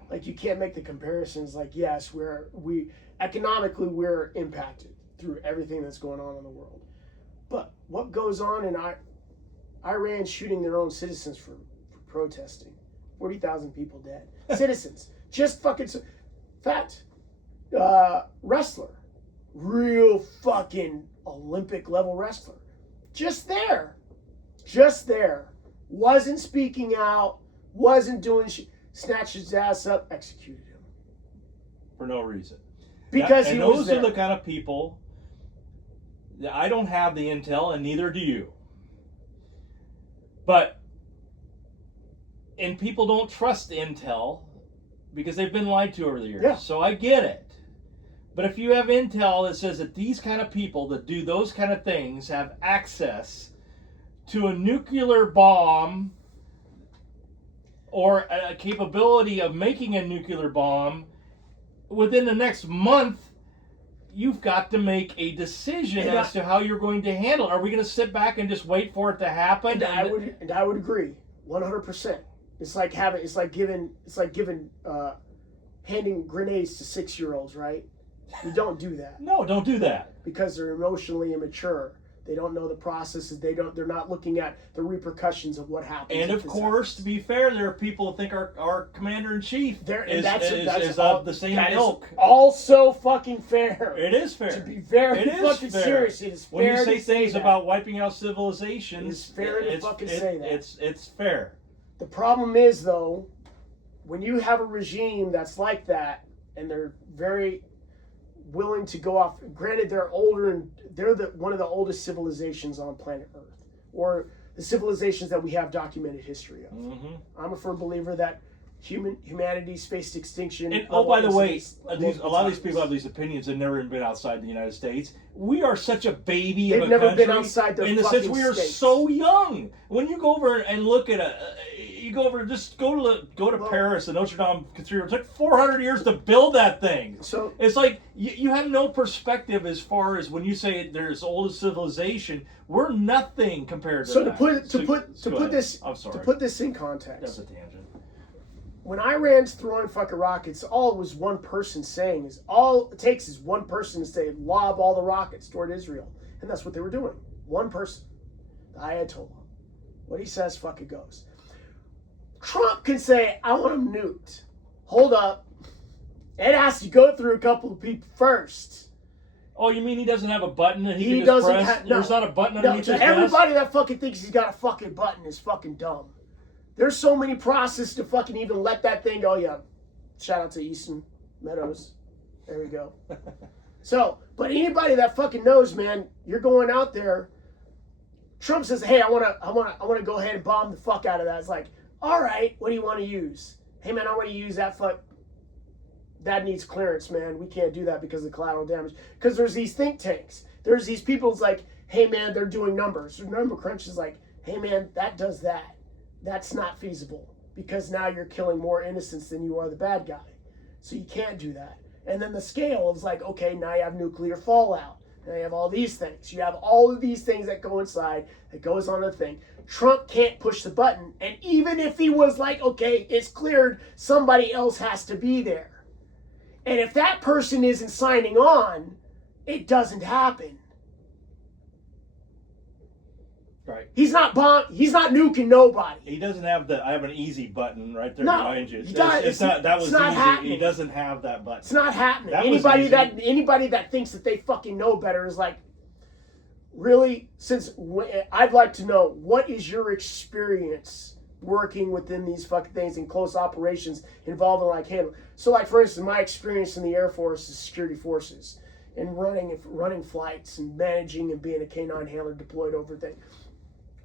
like you can't make the comparisons. Like yes, economically we're impacted through everything that's going on in the world, but what goes on in Iran shooting their own citizens for protesting, 40,000 people dead, citizens, just fucking fact. Wrestler, real fucking Olympic level wrestler, just there, wasn't speaking out, wasn't doing shit, snatched his ass up, executed him for no reason. Because and those are the kind of people that I don't have the intel, and neither do you. And people don't trust intel because they've been lied to over the years. Yeah. So I get it. But if you have intel that says that these kind of people that do those kind of things have access to a nuclear bomb or a capability of making a nuclear bomb within the next month, you've got to make a decision as to how you're going to handle it. Are we going to sit back and just wait for it to happen? And I would agree, 100%. It's like handing grenades to 6-year-olds, right? You don't do that. No, don't do that. Because they're emotionally immature. They don't know the processes. They're not looking at the repercussions of what happens. And of course, to be fair, there are people who think our commander in chief is of the same ilk. Also fucking fair. It is fair. To be very fucking serious, it is fair. When you say things about wiping out civilizations, it's fair to fucking say that. It's fair. The problem is though, when you have a regime that's like that, and they're very willing to go off. Granted, they're older and they're one of the oldest civilizations on planet Earth, or the civilizations that we have documented history of. Mm-hmm. I'm a firm believer that humanity's faced extinction. And by the way, a lot of these people have these opinions and never even been outside the United States. We are such a baby of a country. They've never been outside their fucking states. In the sense, we are so young. When you go over and look at go to Paris, the Notre Dame Cathedral. It took 400 years to build that thing. So it's like you have no perspective as far as when you say there's oldest civilization. We're nothing compared to that. To put this in context. That's a tangent. When Iran's throwing fucking rockets, all it was one person saying is all it takes is one person to say lob all the rockets toward Israel, and that's what they were doing. One person, the Ayatollah. What he says fucking goes. Trump can say, I want him nuked. Hold up. It has to go through a couple of people first. Oh, you mean he doesn't have a button that he can just press? There's not a button underneath his desk? Everybody that fucking thinks he's got a fucking button is fucking dumb. There's so many processes to fucking even let that thing go. Yeah. Shout out to Easton Meadows. There we go. But anybody that fucking knows, man, you're going out there. Trump says, hey, I wanna go ahead and bomb the fuck out of that. It's like, all right, what do you want to use? Hey, man, I want to use that fuck. That needs clearance, man. We can't do that because of collateral damage. Because there's these think tanks. There's these people. It's like, hey, man, they're doing numbers. So number crunch is like, hey, man, that does that. That's not feasible because now you're killing more innocents than you are the bad guy. So you can't do that. And then the scale is like, okay, now you have nuclear fallout. Now you have all these things. You have all of these things that go inside, that goes on the thing. Trump can't push the button. And even if he was like, okay, it's cleared, somebody else has to be there. And if that person isn't signing on, it doesn't happen. Right. He's not nuking nobody. He doesn't have I have an easy button right there behind you. It's not easy. Happening. He doesn't have that button. It's not happening. Anybody that thinks that they fucking know better is like, really? I'd like to know, what is your experience working within these fucking things in close operations involving like handling? So like, for instance, my experience in the Air Force is security forces and running flights and managing and being a K-9 handler deployed over things.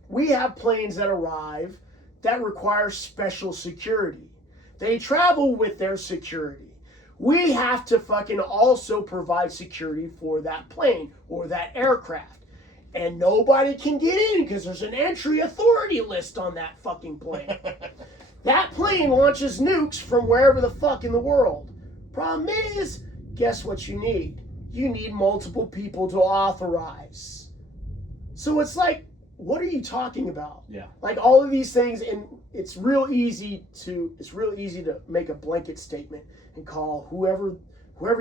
We have planes that arrive that require special security. They travel with their security. We have to fucking also provide security for that plane or that aircraft. And nobody can get in because there's an entry authority list on that fucking plane. That plane launches nukes from wherever the fuck in the world. Problem is, guess what you need? You need multiple people to authorize. So it's like, what are you talking about? Yeah. Like all of these things, and it's real easy to make a blanket statement and call whoever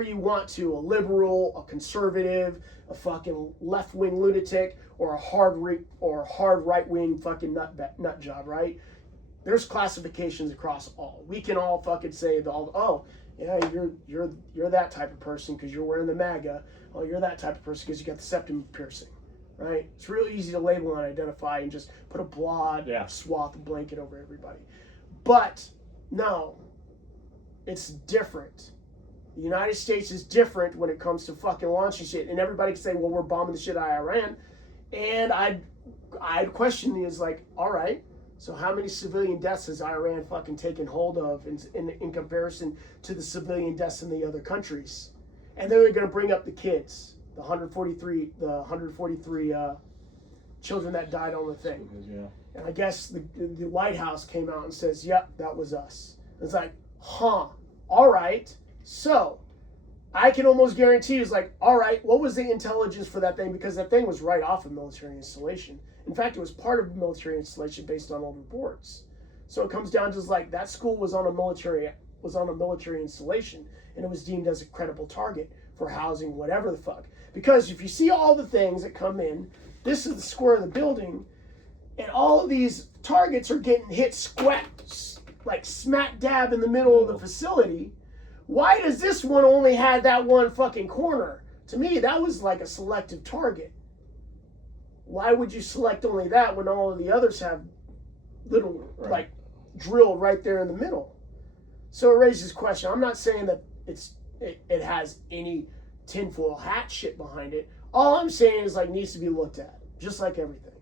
you want to a liberal, a conservative, a fucking left-wing lunatic, or a hard right-wing fucking nut job, right? There's classifications across all. We can all fucking say you're that type of person because you're wearing the MAGA. Oh, you're that type of person because you got the septum piercing. Right? It's real easy to label and identify and just put a broad swath of blanket over everybody. But no, it's different. The United States is different when it comes to fucking launching shit. And everybody can say, well, we're bombing the shit out of Iran. And I'd question is like, all right, So how many civilian deaths has Iran fucking taken hold of in comparison to the civilian deaths in the other countries? And then they're going to bring up the kids, the 143 children that died on the thing. Yeah. And I guess the White House came out and says, yep, that was us. It's like, huh, all right. So I can almost guarantee it's like, all right, what was the intelligence for that thing? Because that thing was right off a military installation. In fact, it was part of a military installation based on old reports. So it comes down to like that school was on a military installation, and it was deemed as a credible target for housing whatever the fuck. Because if you see all the things that come in, this is the square of the building, and all of these targets are getting hit like smack dab in the middle of the facility. Why does this one only have that one fucking corner? To me, that was like a selective target. Why would you select only that when all of the others have little like drill right there in the middle? So it raises question. I'm not saying that it has any tinfoil hat shit behind it. All I'm saying is like needs to be looked at, just like everything.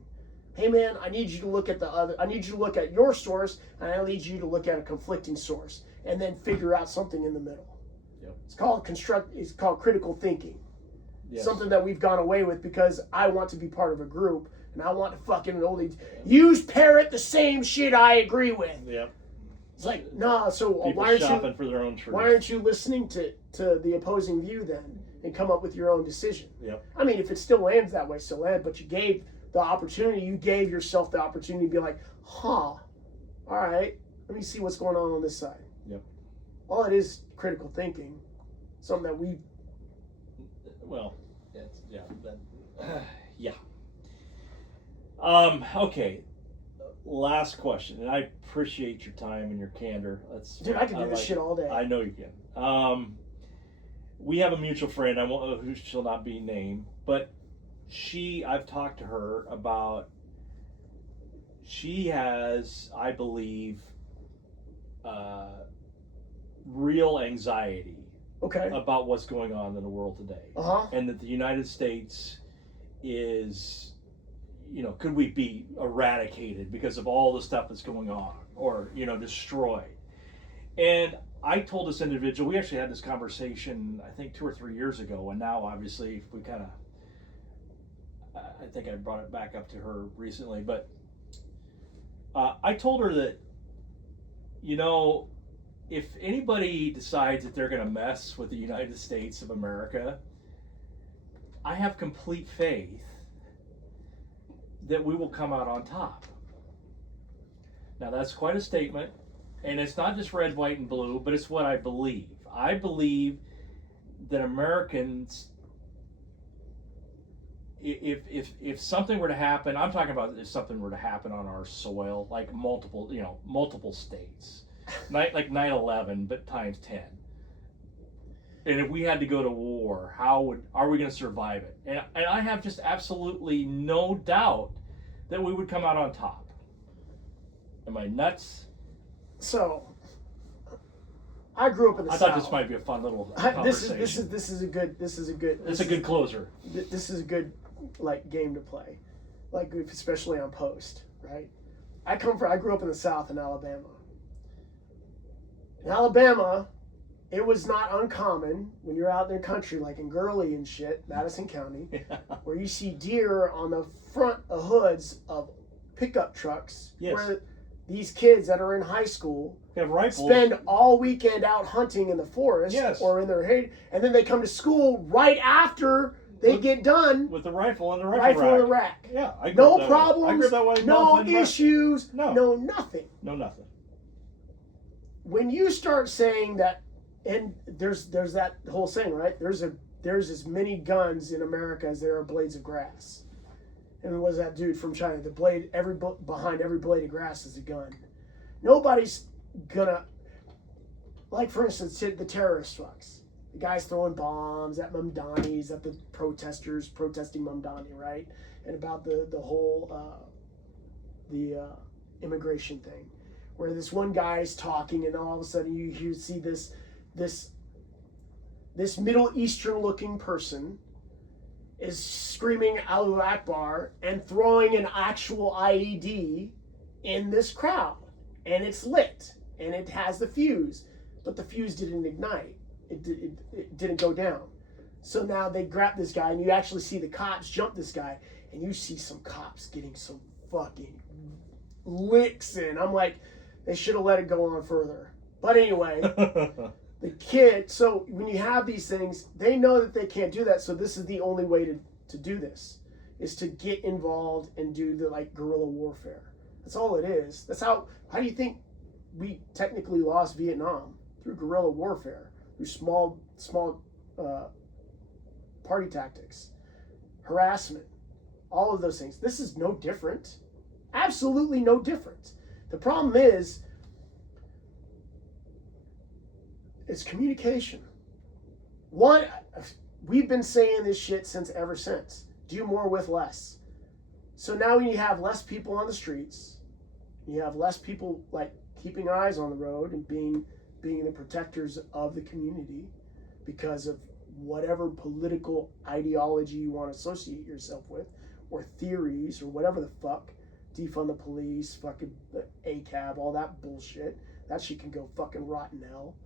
Hey man, I need you to look at I need you to look at your source, and I need you to look at a conflicting source, and then figure out something in the middle. Yep. It's called critical thinking. Yes. Something that we've gone away with because I want to be part of a group, and I want to fucking only parrot the same shit I agree with. Yep. It's like, nah, so People shopping for their own truth. Why aren't you listening to the opposing view then and come up with your own decision? Yep. I mean, if it still lands that way, still land, but you gave yourself the opportunity to be like, all right, let me see what's going on this side. Yep. All it is critical thinking, something that we. Well, yeah. Okay. Last question, and I appreciate your time and your candor. Dude, I can do this shit all day. I know you can. We have a mutual friend, who shall not be named, but I've talked to her about, she has, I believe, real anxiety about what's going on in the world today. And that the United States is, could we be eradicated because of all the stuff that's going on, or, destroyed? And I told this individual, we actually had this conversation, I think 2 or 3 years ago, and now obviously we kind of, I think I brought it back up to her recently, but I told her that, if anybody decides that they're going to mess with the United States of America, I have complete faith that we will come out on top. Now that's quite a statement, and it's not just red, white, and blue, but it's what I believe. I believe that Americans, if something were to happen, I'm talking about if something were to happen on our soil, like multiple states, like 9/11, but times 10. And if we had to go to war, are we going to survive it? And I have just absolutely no doubt that we would come out on top. Am I nuts? So, I grew up in the South. I thought this might be a fun little conversation. This is a good. It's a good closer. This is a good game to play, especially on post, right? I grew up in the South in Alabama. In Alabama, it was not uncommon when you're out in the country, like in Gurley and shit, Madison County, where you see deer on the front of hoods of pickup trucks. Yes. Where these kids that are in high school spend all weekend out hunting in the forest or in their hay, and then they come to school right after they get done with the rifle and the rifle in the rack. Yeah, I no problems, no issues, no nothing. No nothing. When you start saying that, and there's that whole saying, right? There's as many guns in America as there are blades of grass. And what was that dude from China? The blade, behind every blade of grass is a gun. Nobody's gonna, like for instance, the terrorist fucks. The guys throwing bombs at Mamdani's, at the protesters protesting Mamdani, right? And about the whole immigration thing, where this one guy's talking, and all of a sudden you see this Middle Eastern looking person is screaming Allahu Akbar and throwing an actual IED in this crowd, and it's lit, and it has the fuse, but the fuse didn't ignite. It didn't go down. So now they grab this guy, and you actually see the cops jump this guy, and you see some cops getting some fucking licks in. I'm like, they should have let it go on further. But anyway, the kid, so when you have these things, they know that they can't do that, so this is the only way to do this, is to get involved and do the like guerrilla warfare. That's all it is. That's how do you think we technically lost Vietnam? Through guerrilla warfare, through small party tactics, harassment, all of those things. This is no different. Absolutely no different. The problem is, it's communication. One, we've been saying this shit ever since. Do more with less. So now when you have less people on the streets, you have less people like keeping eyes on the road and being the protectors of the community because of whatever political ideology you want to associate yourself with, or theories, or whatever the fuck, defund the police, fucking ACAB, all that bullshit. That shit can go fucking rot in hell.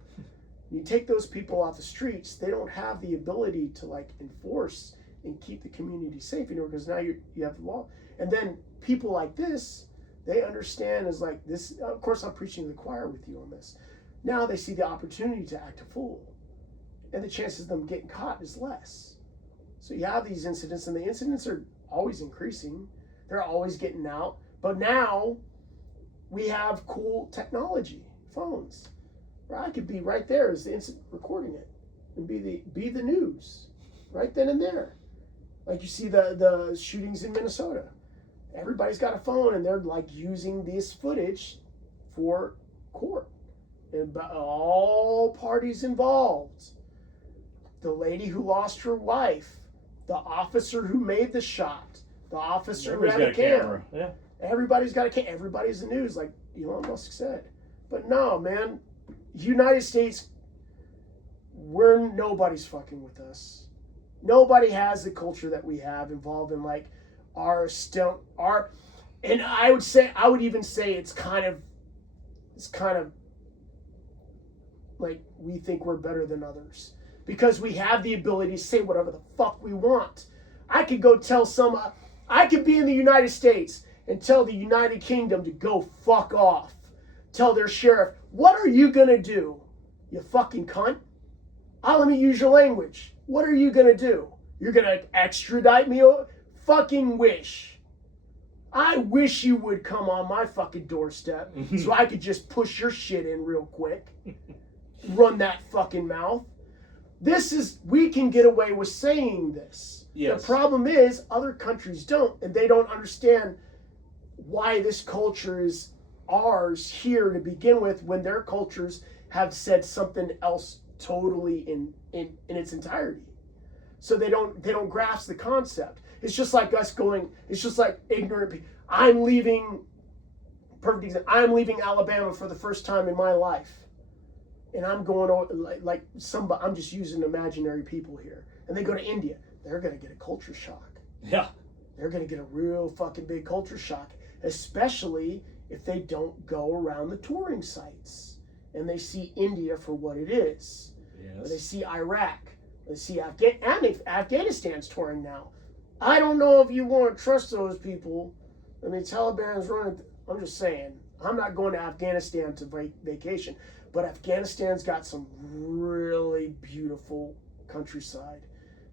You take those people off the streets, they don't have the ability to like enforce and keep the community safe anymore, because now you have the law. And then people like this, they understand as like this. Of course, I'm preaching to the choir with you on this. Now they see the opportunity to act a fool, and the chances of them getting caught is less. So you have these incidents, and the incidents are always increasing. They're always getting out. But now we have cool technology, phones, where I could be right there as the incident recording it and be the news right then and there. Like you see the shootings in Minnesota. Everybody's got a phone, and they're like using this footage for court. And all parties involved. The lady who lost her wife, the officer who made the shot, the officer who had a camera. Yeah. Everybody's got a camera. Everybody's the news, like Elon Musk said. But no, man, United States, nobody's fucking with us. Nobody has the culture that we have involved in like and I would even say it's kind of like we think we're better than others because we have the ability to say whatever the fuck we want. I could be in the United States and tell the United Kingdom to go fuck off. Tell their sheriff, what are you gonna do, you fucking cunt? Let me use your language. What are you gonna do? You're gonna extradite me? Fucking wish. I wish you would come on my fucking doorstep so I could just push your shit in real quick. Run that fucking mouth. We can get away with saying this. Yes. The problem is other countries don't, and they don't understand why this culture is ours here to begin with when their cultures have said something else totally in its entirety. So they don't grasp the concept. It's just like us going, it's just like ignorant people. I'm leaving Alabama for the first time in my life. And I'm going like somebody, I'm just using imaginary people here. And they go to India. They're going to get a culture shock. Yeah. They're going to get a real fucking big culture shock, especially if they don't go around the touring sites and they see India for what it is. Yes. Or they see Iraq. They see Afghanistan's touring now. I don't know if you want to trust those people. I mean, Taliban's running. I'm just saying. I'm not going to Afghanistan to vacation. But Afghanistan's got some really beautiful countryside.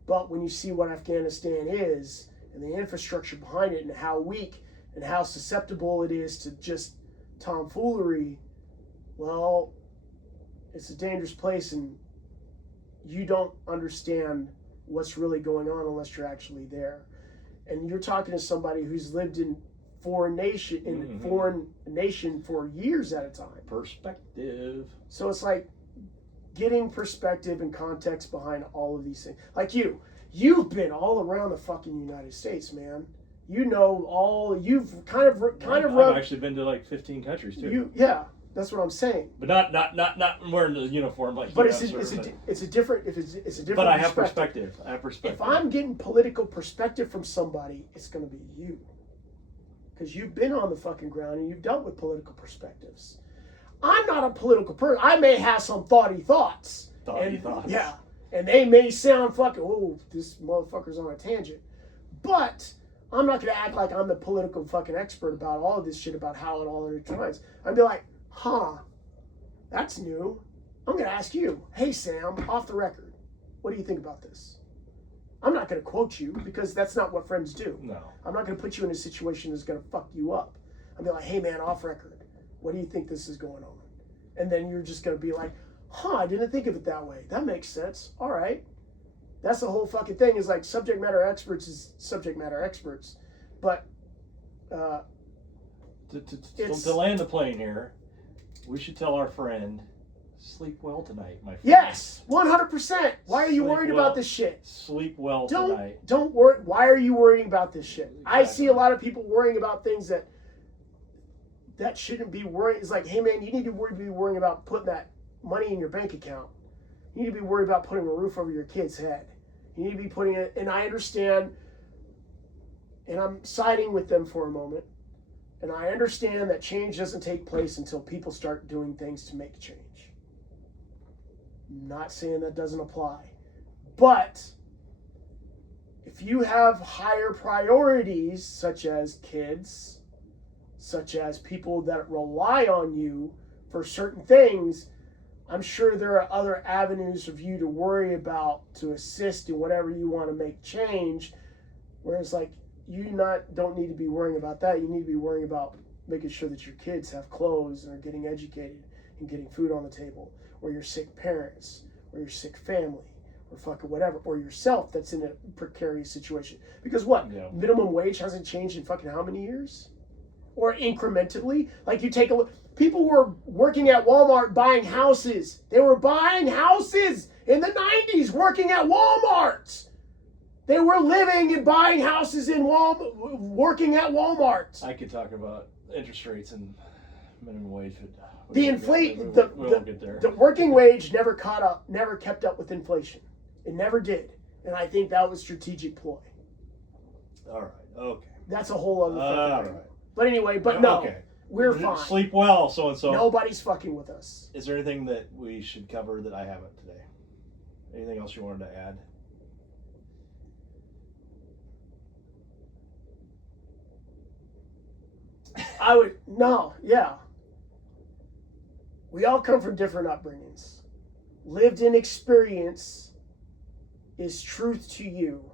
But when you see what Afghanistan is and the infrastructure behind it and how weak and how susceptible it is to just tomfoolery, well, it's a dangerous place, and you don't understand what's really going on unless you're actually there. And you're talking to somebody who's lived in foreign nation for years at a time. Perspective. So it's like getting perspective and context behind all of these things. Like you've been all around the fucking United States, man. You know you've kind of I've actually been to like 15 countries too. Yeah, that's what I'm saying. But not wearing the uniform like. But it's a different But I have perspective. If I'm getting political perspective from somebody, it's going to be you. because you've been on the fucking ground and you've dealt with political perspectives. I'm not a political person. I may have some thoughty thoughts. Yeah. And they may sound fucking, oh, this motherfucker's on a tangent. But I'm not going to act like I'm the political fucking expert about all of this shit, about how it all intertwines. I'd be like, that's new. I'm going to ask you, hey, Sam, off the record, what do you think about this? I'm not going to quote you because that's not what friends do. No. I'm not going to put you in a situation that's going to fuck you up. I'll be like, hey, man, off record, what do you think this is going on? And then you're just going to be like, I didn't think of it that way. That makes sense. All right. That's the whole fucking thing, is like subject matter experts is subject matter experts. But to land the plane here, we should tell our friend, sleep well tonight, my friend. Yes, 100%. Why are you worried about this shit? Sleep well tonight. Don't worry. Why are you worrying about this shit? Exactly. I see a lot of people worrying about things that shouldn't be worrying. It's like, hey man, you need to be worrying about putting that money in your bank account. You need to be worried about putting a roof over your kid's head. You need to be putting it, and I understand, and I'm siding with them for a moment, and I understand that change doesn't take place until people start doing things to make change. I'm not saying that doesn't apply, but if you have higher priorities, such as kids, such as people that rely on you for certain things, I'm sure there are other avenues of you to worry about, to assist in whatever you want to make change. Whereas, like, you don't need to be worrying about that. You need to be worrying about making sure that your kids have clothes and are getting educated and getting food on the table, or your sick parents, or your sick family, or fucking whatever, or yourself that's in a precarious situation. Because what? Yeah. Minimum wage hasn't changed in fucking how many years? Or incrementally? Like, you take a look. People were working at Walmart buying houses. They were buying houses in the 90s, working at Walmart. They were living and buying houses in working at Walmart. I could talk about interest rates and minimum wage. The working wage never kept up with inflation. It never did. And I think that was strategic ploy. All right. Okay. That's a whole other fucking thing. Right. But anyway, no. Okay. We're fine. Sleep well, so-and-so. Nobody's fucking with us. Is there anything that we should cover that I haven't today? Anything else you wanted to add? Yeah. We all come from different upbringings. Lived in experience is truth to you.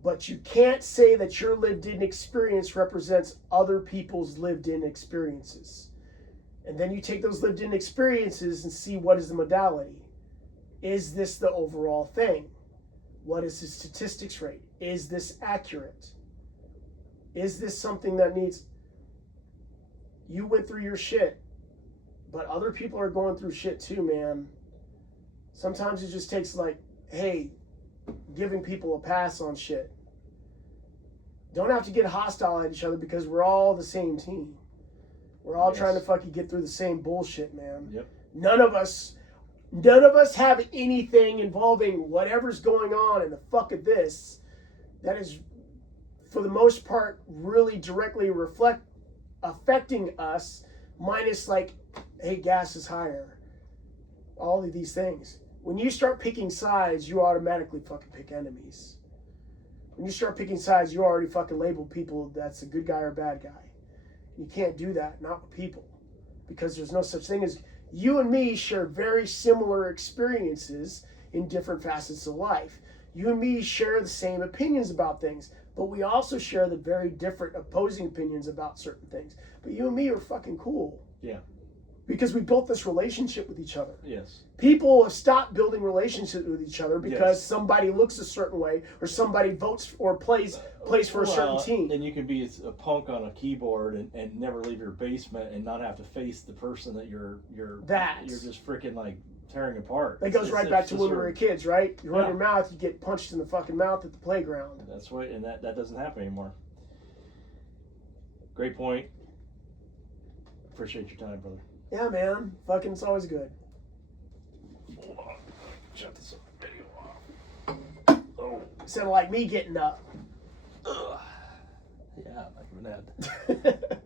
But you can't say that your lived-in experience represents other people's lived-in experiences. And then you take those lived-in experiences and see what is the modality. Is this the overall thing? What is the statistics rate? Is this accurate? Is this something that needs... You went through your shit, but other people are going through shit too, man. Sometimes it just takes like, hey, giving people a pass on shit. Don't have to get hostile at each other because we're all the same team. We're all trying to fucking get through the same bullshit, man. Yep. None of us have anything involving whatever's going on in the fuck of this that is, for the most part, really directly affecting us, minus like, hey, gas is higher. All of these things. When you start picking sides, you automatically fucking pick enemies. When you start picking sides, you already fucking label people that's a good guy or a bad guy. You can't do that, not with people. Because there's no such thing as... You and me share very similar experiences in different facets of life. You and me share the same opinions about things, but we also share the very different opposing opinions about certain things. But you and me are fucking cool. Yeah. Because we built this relationship with each other. Yes. People have stopped building relationships with each other because somebody looks a certain way or somebody votes or plays for a certain team. And you can be a punk on a keyboard and never leave your basement and not have to face the person that you're just freaking like tearing apart. That goes right back to when we were kids, right? You run your mouth, you get punched in the fucking mouth at the playground. That's right, and that doesn't happen anymore. Great point. Appreciate your time, brother. Yeah, man. Fucking, it's always good. Hold on. Shut this video off. Oh. Sounded like me getting up. Ugh. Yeah, I haven't had.